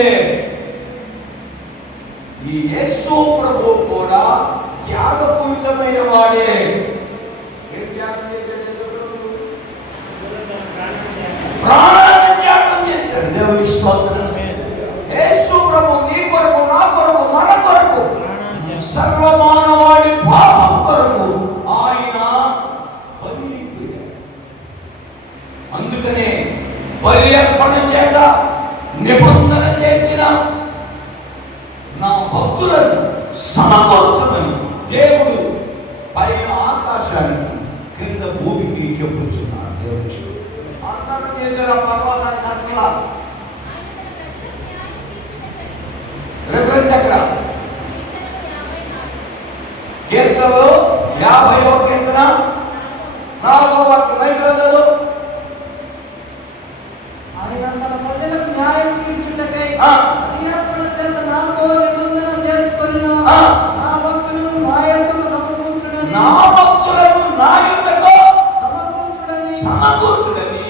ఈ యేసు ప్రభు కూడా త్యాగపూరితమైన వాడే. ఏం త్యాగం చేశాడు? ప్రాణాన్ని త్యాగం చేశాడు. దేవునికి స్తోత్రం. యేసు ప్రభు నీ కొరకు, నా కొరకు, మన కొరకు, సర్వమానవాడి పాపం కొరకు ఆయన బలిపోయాడు. అందుకనే బలి అర్పణ చేత నిబంధన చేసిన నా భక్తులను సమకూర్చమని దేవుడు పైన ఆకాశానికి కింద భూమికి చెప్పుచున్నాడు. దేవుడు ఆందోళన చేశారు. ఆ పర్వతానికి అట్లా రిఫరెన్స్ ఎక్కడ? కీర్తనలు 50వ కీర్తన 4వ వాక్యం. మైక్లో చదువు. ఆయన తన ప్రజలకు న్యాయం తీర్చుటకై అర్పణ చేత నాతో నిబంధన చేసుకొనిన నా భక్తులను నా యొద్దకు సమకూర్చుడని, నా భక్తులను నా యొద్దకు సమకూర్చుడని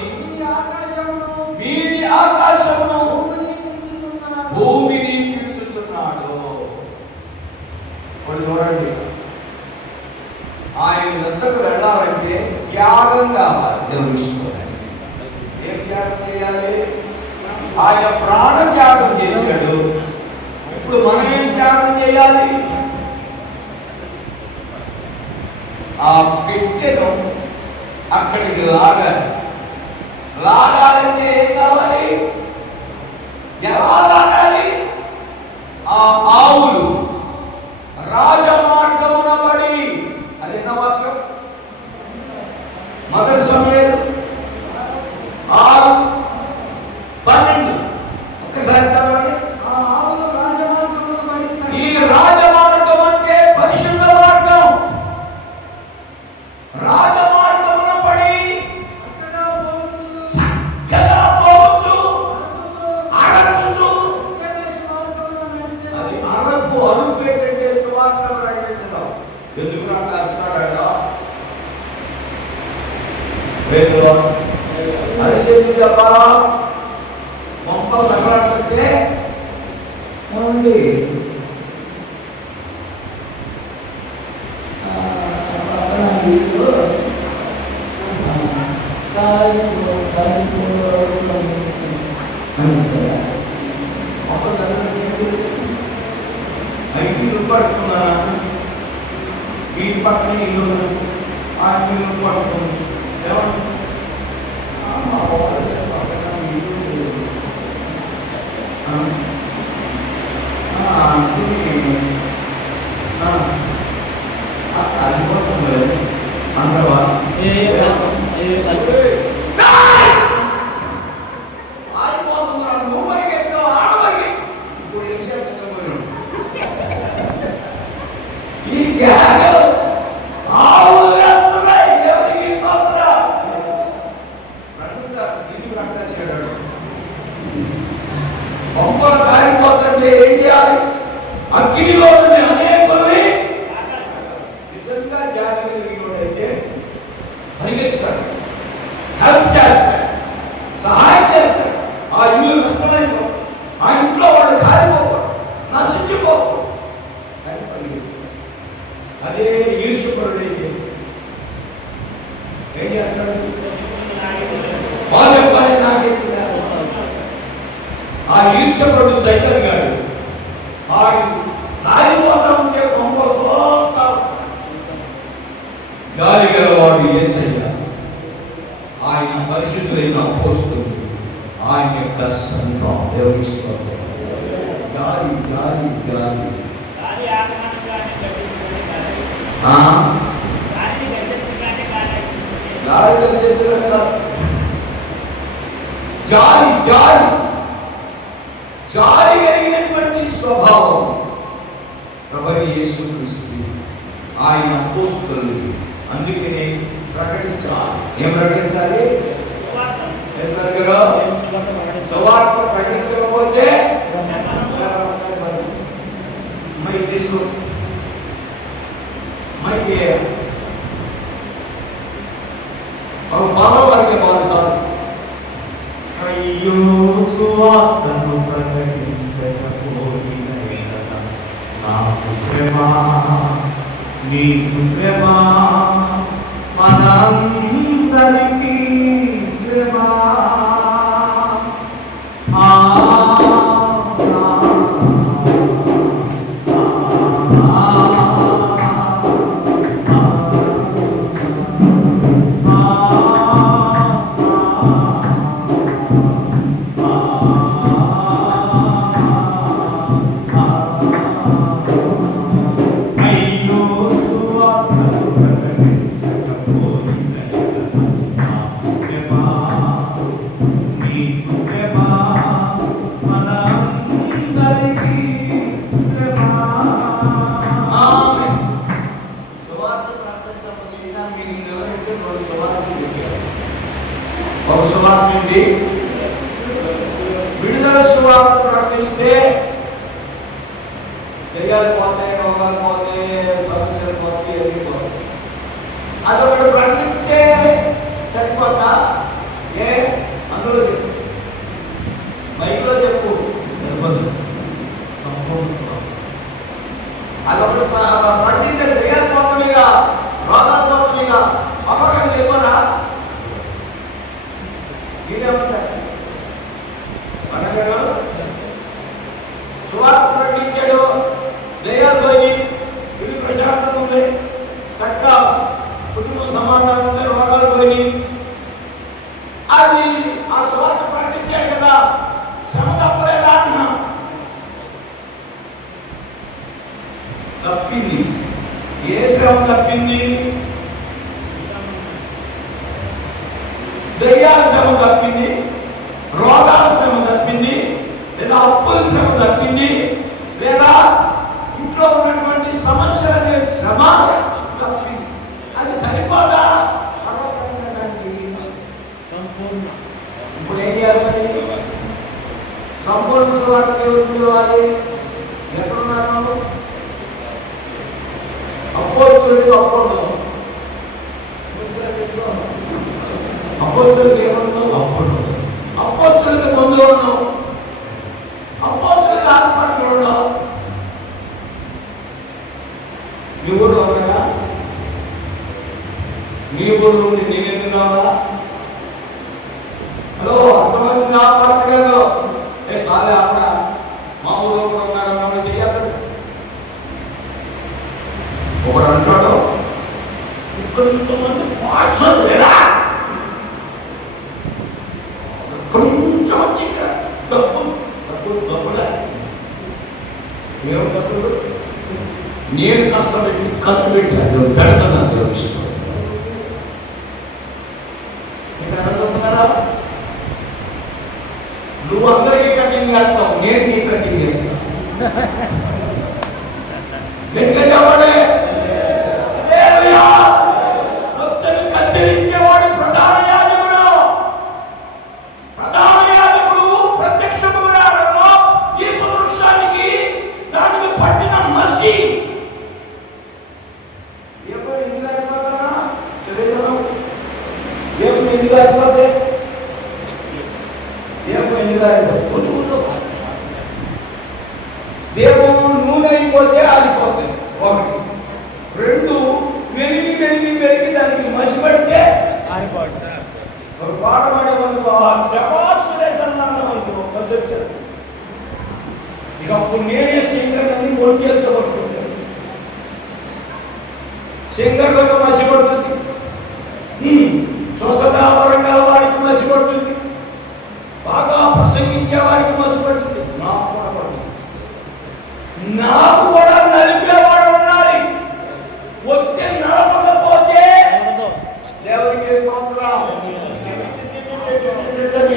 మీది ఆకాశమును భూమిని పిలుచుచున్నాడు. చూడండి, ఆయన వద్దకు వెళ్ళాలంటే త్యాగం కావాలి. ఏం త్యాగం చేయాలి? ఆయన ప్రాణ త్యాగం చేశాడు. ఇప్పుడు మనం ఏం త్యాగం చేయాలి? ఆ పెట్టెను అక్కడికి లాగాలి. లాగాలంటే ఏం కావాలి? ఎలా లాగాలి? ఆ ఆవులు రాజమార్గమున బడి, అది ఎన్న వాక్యం? మొదటి సమయం 6:12. ఒక్కసారి చదవండి. ఈ రాజమార్గం అంటే పరిశుద్ధ మార్గం. రాజమార్గమున పడి చక్కగా పోవచ్చు, అరచుచు. అది అరకు ఏంటంటే సువార్త ప్రకటించడం. ఎందుకు నాకు అంటున్నాడా? అరిసేది తప్ప మొత్తం తగలాడుతుంటే ఏమండి పట్టుకున్నారా? ఈ పక్కనే ఇల్లు ఆ ఇల్లు పట్టుకుంది. ఏమంటే అది పోతుంది అంటావా? ఆడిపోతున్నా నువ్వు వరకు ఎత్తావు ఆడవరికి ఇప్పుడు నిమిషాలు ఈ త్యాగం ఆవులు వేస్తున్నాయి. దేవునికి స్తోత్రం. ఇంటికి రక్తాడు బొమ్మలు కారిపోతుంటే ఏం చేయాలి? అగ్నిలో నుండి అనేకుల్ని నిజంగా జాతి కలిగినోడైతే పరిగెత్తాడు, హెల్ప్ చేస్తాడు, సహాయం చేస్తాడు. ఆ ఇల్లు నష్టమైపో, ఆ ఇంట్లో వాళ్ళు కారిపోకూడదు, నశించిపోకూడదు అని పరిగెత్తాడు. అదే ఈర్ష్యపరుడు అయితే ఏం చేస్తాడు? వాళ్ళు పని నాకెత్తున్నారు. ఆ ఈర్ష్యపరుడు సైతం గాడు కారిపోతా ఉంటే కొంపలు చూస్తా. గాలి గలవాడు యేసయ్య, ఆయన పరిశుద్ధులైన అపోస్తలుడు, ఆయన యొక్క సంఘం. దేవునికి స్తోత్రం. గాలి గాలి గాలి జాలి జాలి జాలి కలిగినటువంటి స్వభావం ప్రభువైన యేసుక్రీస్తు, ఆయన అపోస్తలులు. అందుకనే ప్రకటించాలి. ఏం ప్రకటించాలి? సువార్త ప్రకటించకపోతే మైక్ తీసుకో, మైక్ ఒక బాబా వారికి బాగుంది. అయ్యో సువార్తను ప్రకటించకపోయిన నాకు శ్రమ, నీకు శ్రమ, మనందరికీ శ్రమ. ఒక సువార్త నుండి విడుదల సువార్త ప్రకటిస్తే దయ్యాలు పోతాయి, రోగాలు పోతాయి, సమస్యలు పోతాయి, ఎన్ని పోతాయి. అదొకటి ప్రకటిస్తే సరిపోతా? ఏ అందులో చెప్పు, బైక్లో చెప్పు, అదొకటి ప్రకటిస్తే దయ్యాలు పోతాయిగా, రోగాలు పోతాయిగా, అమ్మకం చెప్పరా? సువార్త ప్రకటించాడు, దయ్యాలు పోయి, ఇల్లు ప్రశాంతత ఉంది, చక్కగా కుటుంబం సమాధానం ఉంది, రోగాలు పోయి. అది ఆ సువార్త ప్రకటించాడు కదా, శ్రమ తప్పలేదా అన్నా? తప్పింది. ఏ శ్రమ తప్పింది? దయ్యాల శ్రమ తప్పింది, రోగాల శ్రమ తప్పింది, లేదా అప్పుల శ్రమ తప్పింది, లేదా ఇంట్లో ఉన్నటువంటి సమస్యల శ్రమ తప్పింది. అది సరిపోదా? ఇప్పుడు ఏం చేయాలి? సంపూర్ణ సువార్త ఎవరు? ఎక్కడున్నారు? అపోస్తులుడు అప్పుడు అపోస్తులుడు ఏమన్నా అపోస్తులుడు ముందు ఉన్నావు, అపోస్తులుడు హాస్పిటల్ ఉన్నావు. నీ ఊళ్ళో ఉన్నాయా? నీ ఊళ్ళో ఉండి నేనెందుకు రావాలా? హలో, అంతమంది నా పరచగలరు. ఏ సాలే అక్కడ మా ఊళ్ళో కూడా ఉన్నారన్నవాడు చెయ్యతాడు. కొంచెం వచ్చి ఇక్కడ డబ్బులు డబ్బులే డబ్బులు నేను కష్టపెట్టి ఖర్చు పెట్టి అది పెడతాను దేవుడు ఇష్టం. అనుకుంటున్నారా? నువ్వు అందరికీ కటింగ్ చేస్తావు, నేను నీ కటింగ్ చేస్తాను. గట్టిగా చెప్పండి. వచ్చని కత్తిరించేవాడు ప్రధాన యాజకుడు. ప్రధాన యాజకుడు ప్రత్యక్ష గుడారంలో దీప వృక్షానికి దానికి పట్టిన మసి ఎప్పుడు ఎందుకు అయిపోతానా శరీరం ఏమి ఎందుకు అయిపోతే దేవుడు నూనె అయిపోతే ఆగిపోతాయి. ఒకటి. రెండు, వెలిగి వెలిగి వెలిగి దానికి మసి పడితే ఒక పాట పడేమనుకో శబాసులేసన్నాను ఇక అప్పుడు నేనే సింగర్లని ఒంటెలతో పట్టుకుంటాను. సింగర్లకు మసి పడుతుంది, స్వస్థతాపరంగా వారికి మసి పడుతుంది, బాగా ప్రసంగించే వారికి మసి పడుతుంది. నాకు కూడా పడుతుంది. నాకు కూడా నలిపేవాడు ఉండాలి. వచ్చి నలపకపోతే దేవునికి స్తోత్రం.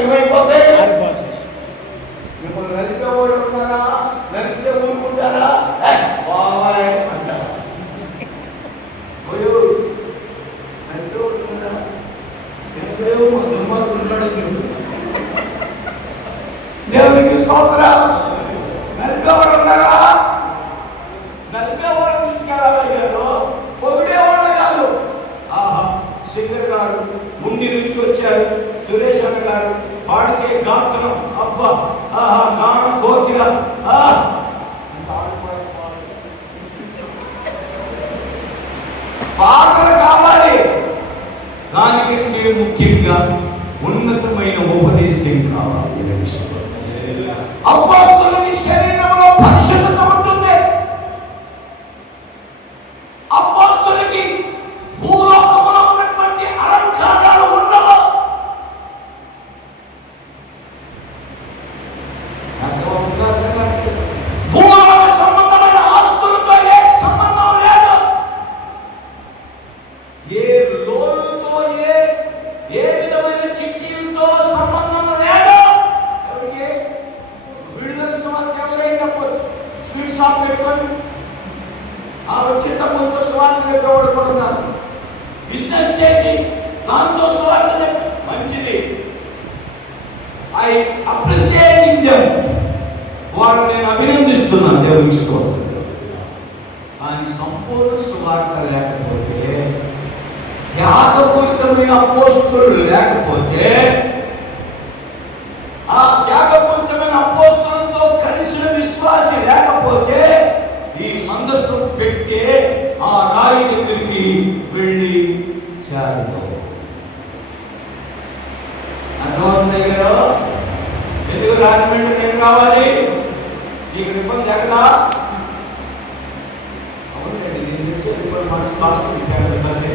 ఏమైపోతాయి? మిమ్మల్ని నలిపేవాడు ఉన్నారా? నలిపితే ఊరుకుంటారా? బాయ్ అంటారా? దేవునికి స్తోత్రం. నలిపేవాడు ఉన్నారా? నలిపేవాడు తీసుకెళ్ళాలయ్యారు, పొగిడేవాళ్ళు కాదు. ఆహా, సింగర్ గారు ముందు నుంచి వచ్చారు, సురేష్ అన్న గారు పాడితే గాత్రం, అబ్బా ఆహా గాన కోకిల. పాటలు కావాలి. దానికంటే ముఖ్యంగా ఉన్నతమైన ఉపదేశం కావాలి. అపోస్తలుని శరీరంలో పరిశుద్ధత ఉంటుంది. అపోస్తలుకి భూలోకములో ఉన్నటువంటి అలంకారాలు ఉండవు. భూలోక సంబంధమైన ఆస్తులతో ఏ సంబంధం లేదు. ఏ లోన్తో ఏ విధమైన చిట్టీలతో సంబంధం లేదు. విడుదల సువార్త ఎవరైనా స్వీట్ షాప్ పెట్టుకొని ఆ వచ్చేట ముందు స్వార్థ చెప్పేవాడు కూడా ఉన్నారు. బిజినెస్ చేసి దాంతో స్వార్థ మంచిది. I appreciating them. వాడు నేను అభినందిస్తున్నాను. దేవునికి స్తోత్రం. కానీ సంపూర్ణ సువార్త లేకపోతే, త్యాగపూరితమైన అపోస్తలులు లేకపోతే, ఆ త్యాగపూరితమైన అపోస్తలులతో కలిసిన విశ్వాసి లేకపోతే ఈ మందస్సు పెట్టే ఆ రాయి దగ్గరికి వెళ్ళి చేరదు. అర్థమవుతుంది కదా? ఎందుకు రాజమండ్రి నేను కావాలి? నీకు ఇబ్బంది జగదా? అవునండి, నేను తెచ్చే ఇబ్బంది మంచి భాషలు ఇబ్బంది.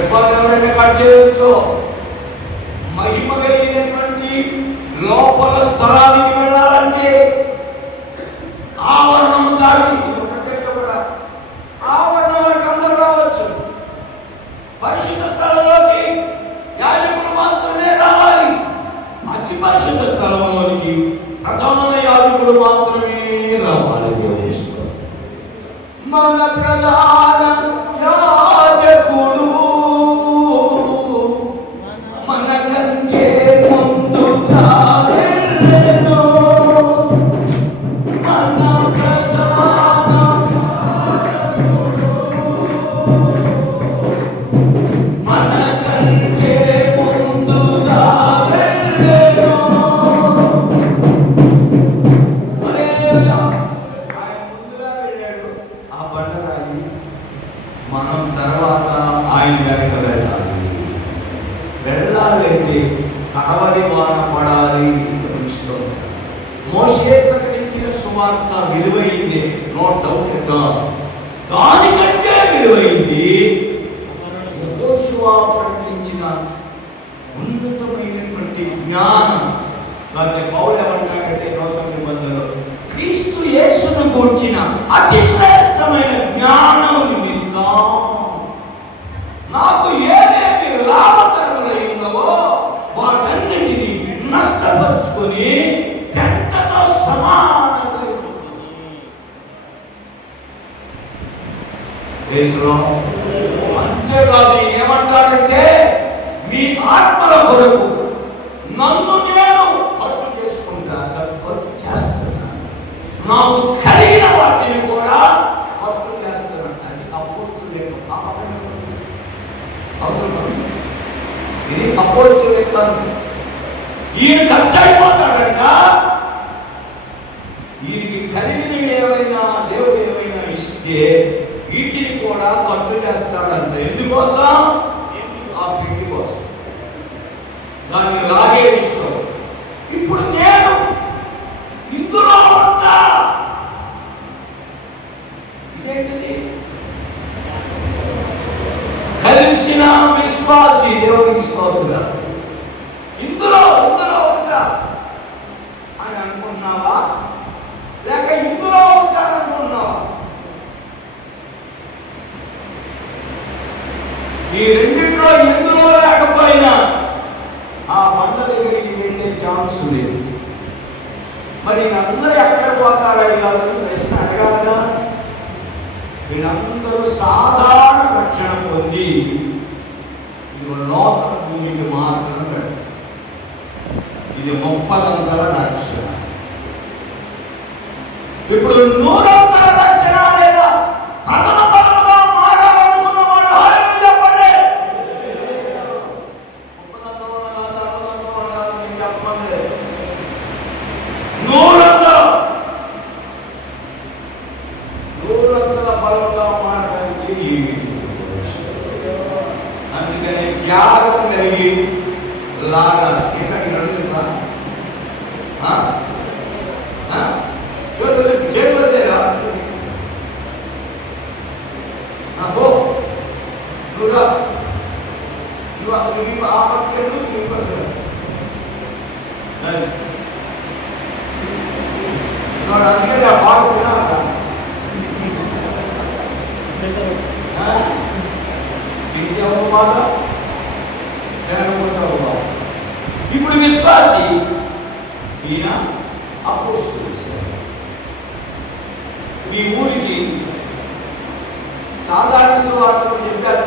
ఇబ్బంది ఎవరైనా కట్ చేయవచ్చు. మహిమ కలిగినటువంటి లోపల స్థలానికి వెళ్ళాలంటే ఆవరణము దాటి ఆవరణం వరకు అందరూ రావచ్చు. పరిశుద్ధ స్థలంలోకి యాజకులు మాత్రమే రావాలి. అతి పరిశుద్ధ స్థలంలోనికి ప్రధాన యాజకులు మాత్రమే రావాలి. మన ప్రధాన యాజకుడు మనకంటే ముందుగా వెళ్ళెను. మన ప్రధాన మనకంటే ముందుగా వెళ్ళెను. ఆయన ముందుగా వెళ్ళాడు. ఆ బండరాయి మనం తర్వాత ఆయన వెనక వెళ్ళాలి. వెళ్ళాలంటే కడవరి వాన పడాలి. మోషే ప్రకటించిన సువార్త విలువైంది, నో డౌట్ ఎట్ ఆల్. దానికంటే విలువైంది యెహోషువ ప్రకటించిన దాన్ని పౌలు ఏమంటాడంటే నూతన నిబంధనలో క్రీస్తు యేసును గూర్చిన అతి శ్రేష్టమైన జ్ఞానం నిమిత్తం నాకు ఏమేమి లాభకరములైనవో వాటన్నిటినీ నష్టపరుచుకొని పెంటతో సమానంగా అంతేకాదు ఏమంటాడంటే మీ ఆత్మల కొరకు నన్ను నేను ఖర్చు చేస్తున్నాను, నాకు కలిగిన వాటిని కూడా ఖర్చు చేస్తున్నాను. అది అపోస్తుల యొక్క ఇది అపోస్తుల యొక్క ఈయన ఖర్చు అయిపోతాడంట. ఈయనకి కలిగినవి ఏమైనా దేవుడు ఏమైనా ఇస్తే వీటిని కూడా ఖర్చు చేస్తాడంట. ఎందుకోసం? ఆ పెట్టి కోసం, దాన్ని లాగే విషయం. ఇప్పుడు నేను ఇందులో ఉంటా. ఇదేంటిది? కలిసిన విశ్వాసి దేవునికి స్తోత్రం. ఇందులో ఉంటా అని అనుకున్నావా? లేక ఇందులో ఉంటాననుకున్నావా? ఈ రెండింటిలో ఎందులో లేకపోయినా ఆ బంద దగ్గరికి వెళ్ళే ఛాన్స్ లేదు. మరి వీళ్ళందరూ ఎక్కడ పోతారా ఇలాగని ప్రశ్న అడగాలనా? వీళ్ళందరూ సాధారణ రక్షణ పొంది ఇది నూతన భూమికి మాత్రం పెడతారు. ఇది 30 రక్షణ. ఇప్పుడు 100 రక్షణ లేదా ప్రథమ ఫలముగా మారాలనుకున్న వాళ్ళు హల్లెలూయా చెప్పండి. 30 చెప్పమంది 100 ఫలముగా మారడానికి. అందుకనే త్యాగం కలిగి లాగా చేతులేరా నువ్వు ఆ పక్కను ఈ పక్కన అందుకని ఆ పాట తినాల తింటావు మాట తినకపోతావు మాట. ఇప్పుడు విశ్వాసి ఈయన అపోస్తులు ఈ ఊరికి సాధారణ సువార్తలు చెప్పారు,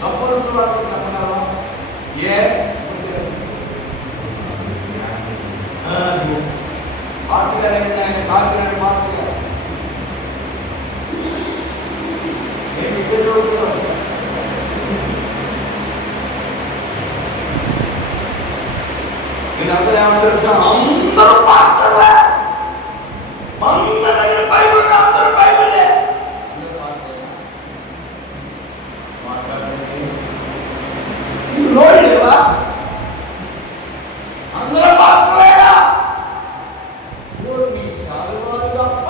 సంపూర్ణ సువార్తలు చెప్పగలవా? పార్టీగా ఆయన కాకినాడ పార్టీగా నేను ఇక్కడ చదువుతున్నాను. వీళ్ళందరూ ఏమంటారు? అందరూ పాస్టర్లే, అందరి దగ్గర బైబిల్, అందరూ బైబిలే. రోడ్డు లేవా? అందరూ పాస్టర్లేగా. మీ సాలువారు తప్ప,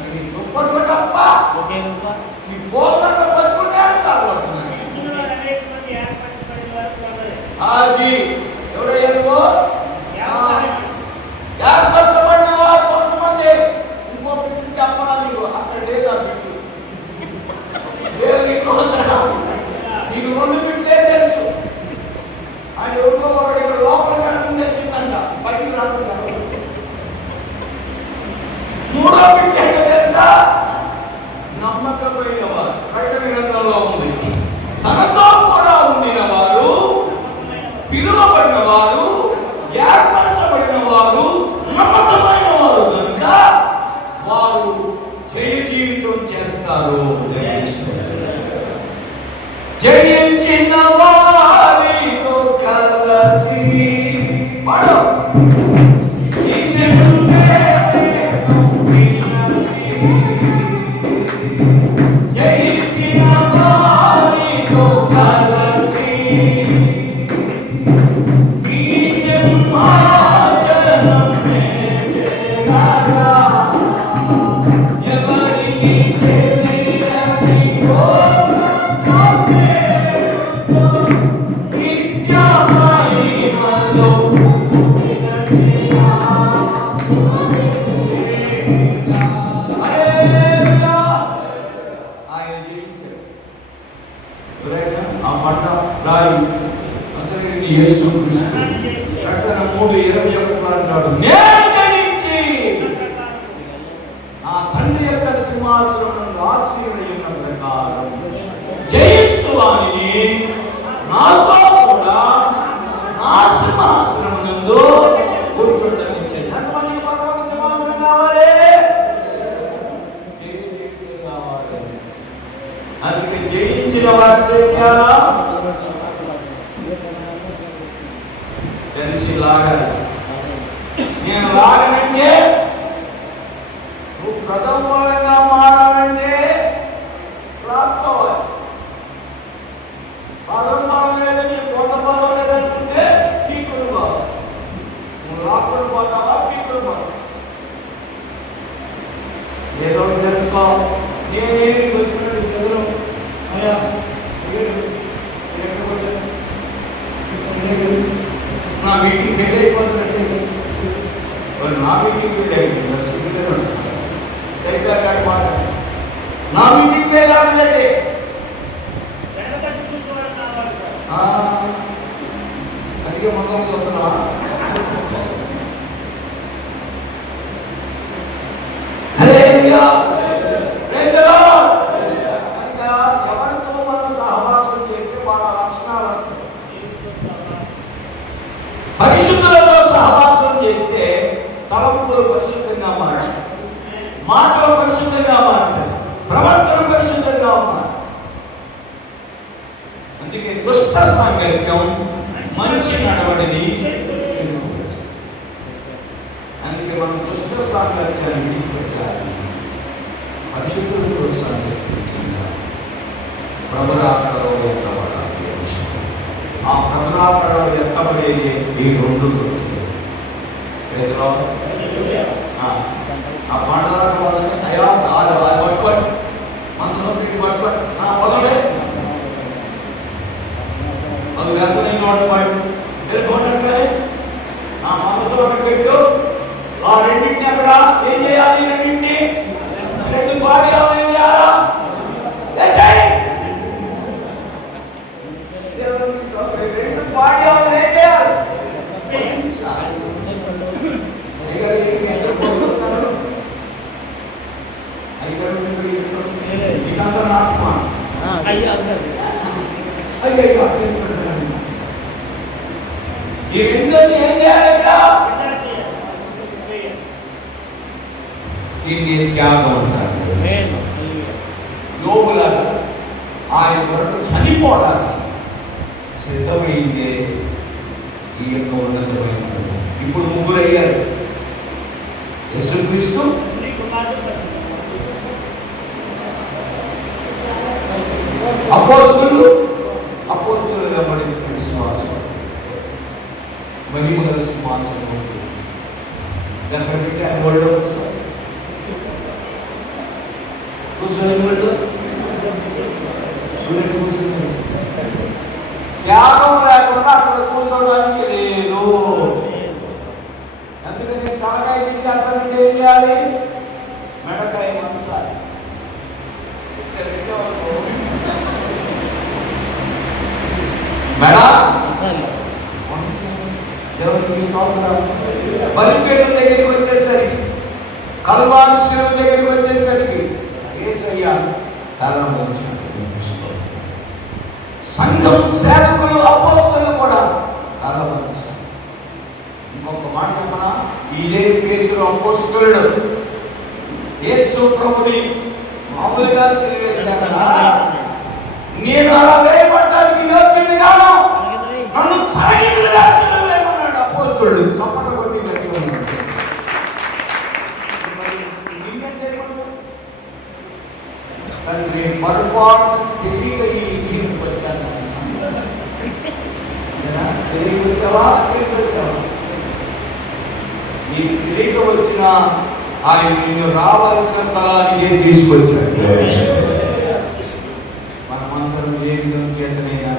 మీ దుప్పట్లు తప్ప, మీ పోలంతా పచ్చుకుంటే తప్పడుతున్నాయి. అది ఎవడయ్యారు? ఏర్పరచబడిన వారు కొంతమంది. ఇంకో బిడ్డకి చెప్పనా నీకు? అక్కడ లేదు ఆ బిడ్డ. దేవునికి స్తోత్రం. నీకు 2 బిడ్డలే తెలుసు. ఆయన ఎవరికో ఒకటి ఇక్కడ లోపలికి అర్థం తెచ్చిందంట, బయటికి రాకుండా. 3వ బిడ్డ ఏంటో తెలుసా? నమ్మకమైన వారు. ప్రకటన గ్రంథంలో ఉంది, తనతో కూడా ఉండిన వారు, పిలువబడిన వారు, ఏర్పరచబడిన వారు, నమ్మకమైన వారు కనుక వారు జయ జీవితం చేస్తారు. జయించిన వారితో కలిసి వాడు జయించిన వారితో కలిసి ఎవరికి తెలియని ఆ పంట రాయి అందరికీ యేసు క్రీస్తు ప్రకటన 3:21 అంటాడు, నేను జయించి ఆ తండ్రి యొక్క సింహాసనం నుండి ఆశీర్వదించిన ప్రకారం జయించు వారిని నాతో కూడా నా సింహాసనం నందు కూర్చోటనిచ్చాను. ఎంతమందికి పరలోక సింహాసనం కావాలి? కావాలి. అందుకే జయించిన వారి తెలిసి లాగాలి. నేను లాగనంటే నువ్వు ప్రథమంగా మారాలంటే లాక్కోవాలి. పదం లేదని కొంత పదం లేదనుకుంటే పీకులు పోవాలి. నువ్వు లాక్కుని పోతావా పీకులు పోతావా? ఏదో తెలుసుకో. నేనేమి వచ్చిన అయ్యా నా మీటింగ్ ఫెయిల్ అయిపోతున్నట్టే. నా మీటింగ్ ఫెయిల్ అయిపోతుంది. సైకిల్ మాట నా మీటింగ్ ఫెయిల్ అవుతుందండి. అందుకే మొత్తం వస్తున్నా. ఎవరితో మనం సహవాసం చేస్తే వాళ్ళ లక్షణాలు వస్తాయి. పరిశుద్ధులతో సహవాసం చేస్తే తలంపులు పరిశుద్ధంగా మారాలి, మాటలు పరిశుద్ధంగా మారుతాయి, ప్రవర్తన పరిశుద్ధంగా మారాలి. అందుకే దుష్ట సాంగత్యం మంచి నడవడిని. అందుకే మనం దుష్ట సాంగత్యాన్ని విడిచిపెట్టాలి, పరిశుద్ధులతో సాంగత్యం చేయాలి. ప్రభురాకడలో ఎత్తబడాలి. ఆ ప్రభురాకడలో ఎత్తబడేది ఈ రెండు ఆ పాండరాక వాళ్ళని అయ్యా అది పట్టుకోండి, మందులో పెట్టి పట్టుకోండి, పదవే అది లేకపోతే వాడు వెళ్ళిపోయినట్లే ఆ మందులో పెట్టు. ఆ రెండింటిని అక్కడ ఏం చేయాలి? రెండింటిని రెండు పాడ్యాలు ఏం చేయాలా? రెండు పాడ్యాలు ఏం చేయాలి? ఈ రెండోని ఏం చేయాలి? దీన్ని త్యాగం అంటారు. యోగులాగా ఆయన కొరకు చనిపోవడానికి సిద్ధమైందే ఈ యొక్క ఉన్నతమైన. ఇప్పుడు ముగ్గురు అయ్యారు. యేసుక్రీస్తు, అపోస్తలులు, అపోస్తలులు వెంబడించిన విశ్వాసం, మహిమగల సింహాసనం ఎక్కడికి ఆయన వాళ్ళు త్యాగం లేకుండా అక్కడ కూర్చోవడానికి లేదు. అందుకని తలకాయ తీసి అతనికి ఏం చేయాలి? మెడకాయ మంచాలి. మెడ దేవునికి స్తోత్రం. బలిపీఠం దగ్గరికి వచ్చేసరికి, కల్వారి శిలువ దగ్గరికి వచ్చేసరికి యేసయ్య తల వంచాడు. సంఘం సేవకులు, అపోస్తలులు కూడా తల వంచారు. ఇంకొక మాట చెప్పనా? ఇదే పేతురు అపోస్తలుడు యేసు ప్రభుని మామూలుగా సిలువేశాక నేను అలా వేయబడటానికి యోగ్యుడిని కాను, నన్ను తలకిందులుగా సిలువేయమన్నాడు అపోస్తలుడు. చప్పట కొట్టి తండ్రి పొరపాటు తెలియక ఈ నీకు వచ్చాను. తెలియక వచ్చావా? తెలిసి వచ్చావా? నీకు తెలియక వచ్చిన ఆయన నిన్ను రావాల్సిన స్థలానికి తీసుకొచ్చాడు. మనమందరం ఏ విధం చేతనైనా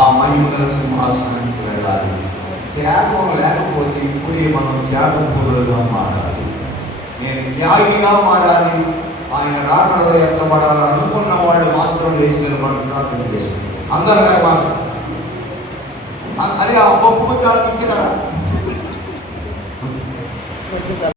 ఆ మహిమగల సింహాసనానికి వెళ్ళాలి. త్యాగం లేకపోతే ఇప్పుడే మనం త్యాగపూరులుగా మారాలి. నేను త్యాగిగా మారాలి, ఆయన రాకడలో ఎత్తబడాలనుకున్న వాళ్ళు మాత్రం లేచి నిలబడి ప్రార్థన చేశారు. అందరూ లేవాలి. అది ఆ గొప్ప ఇచ్చినారా?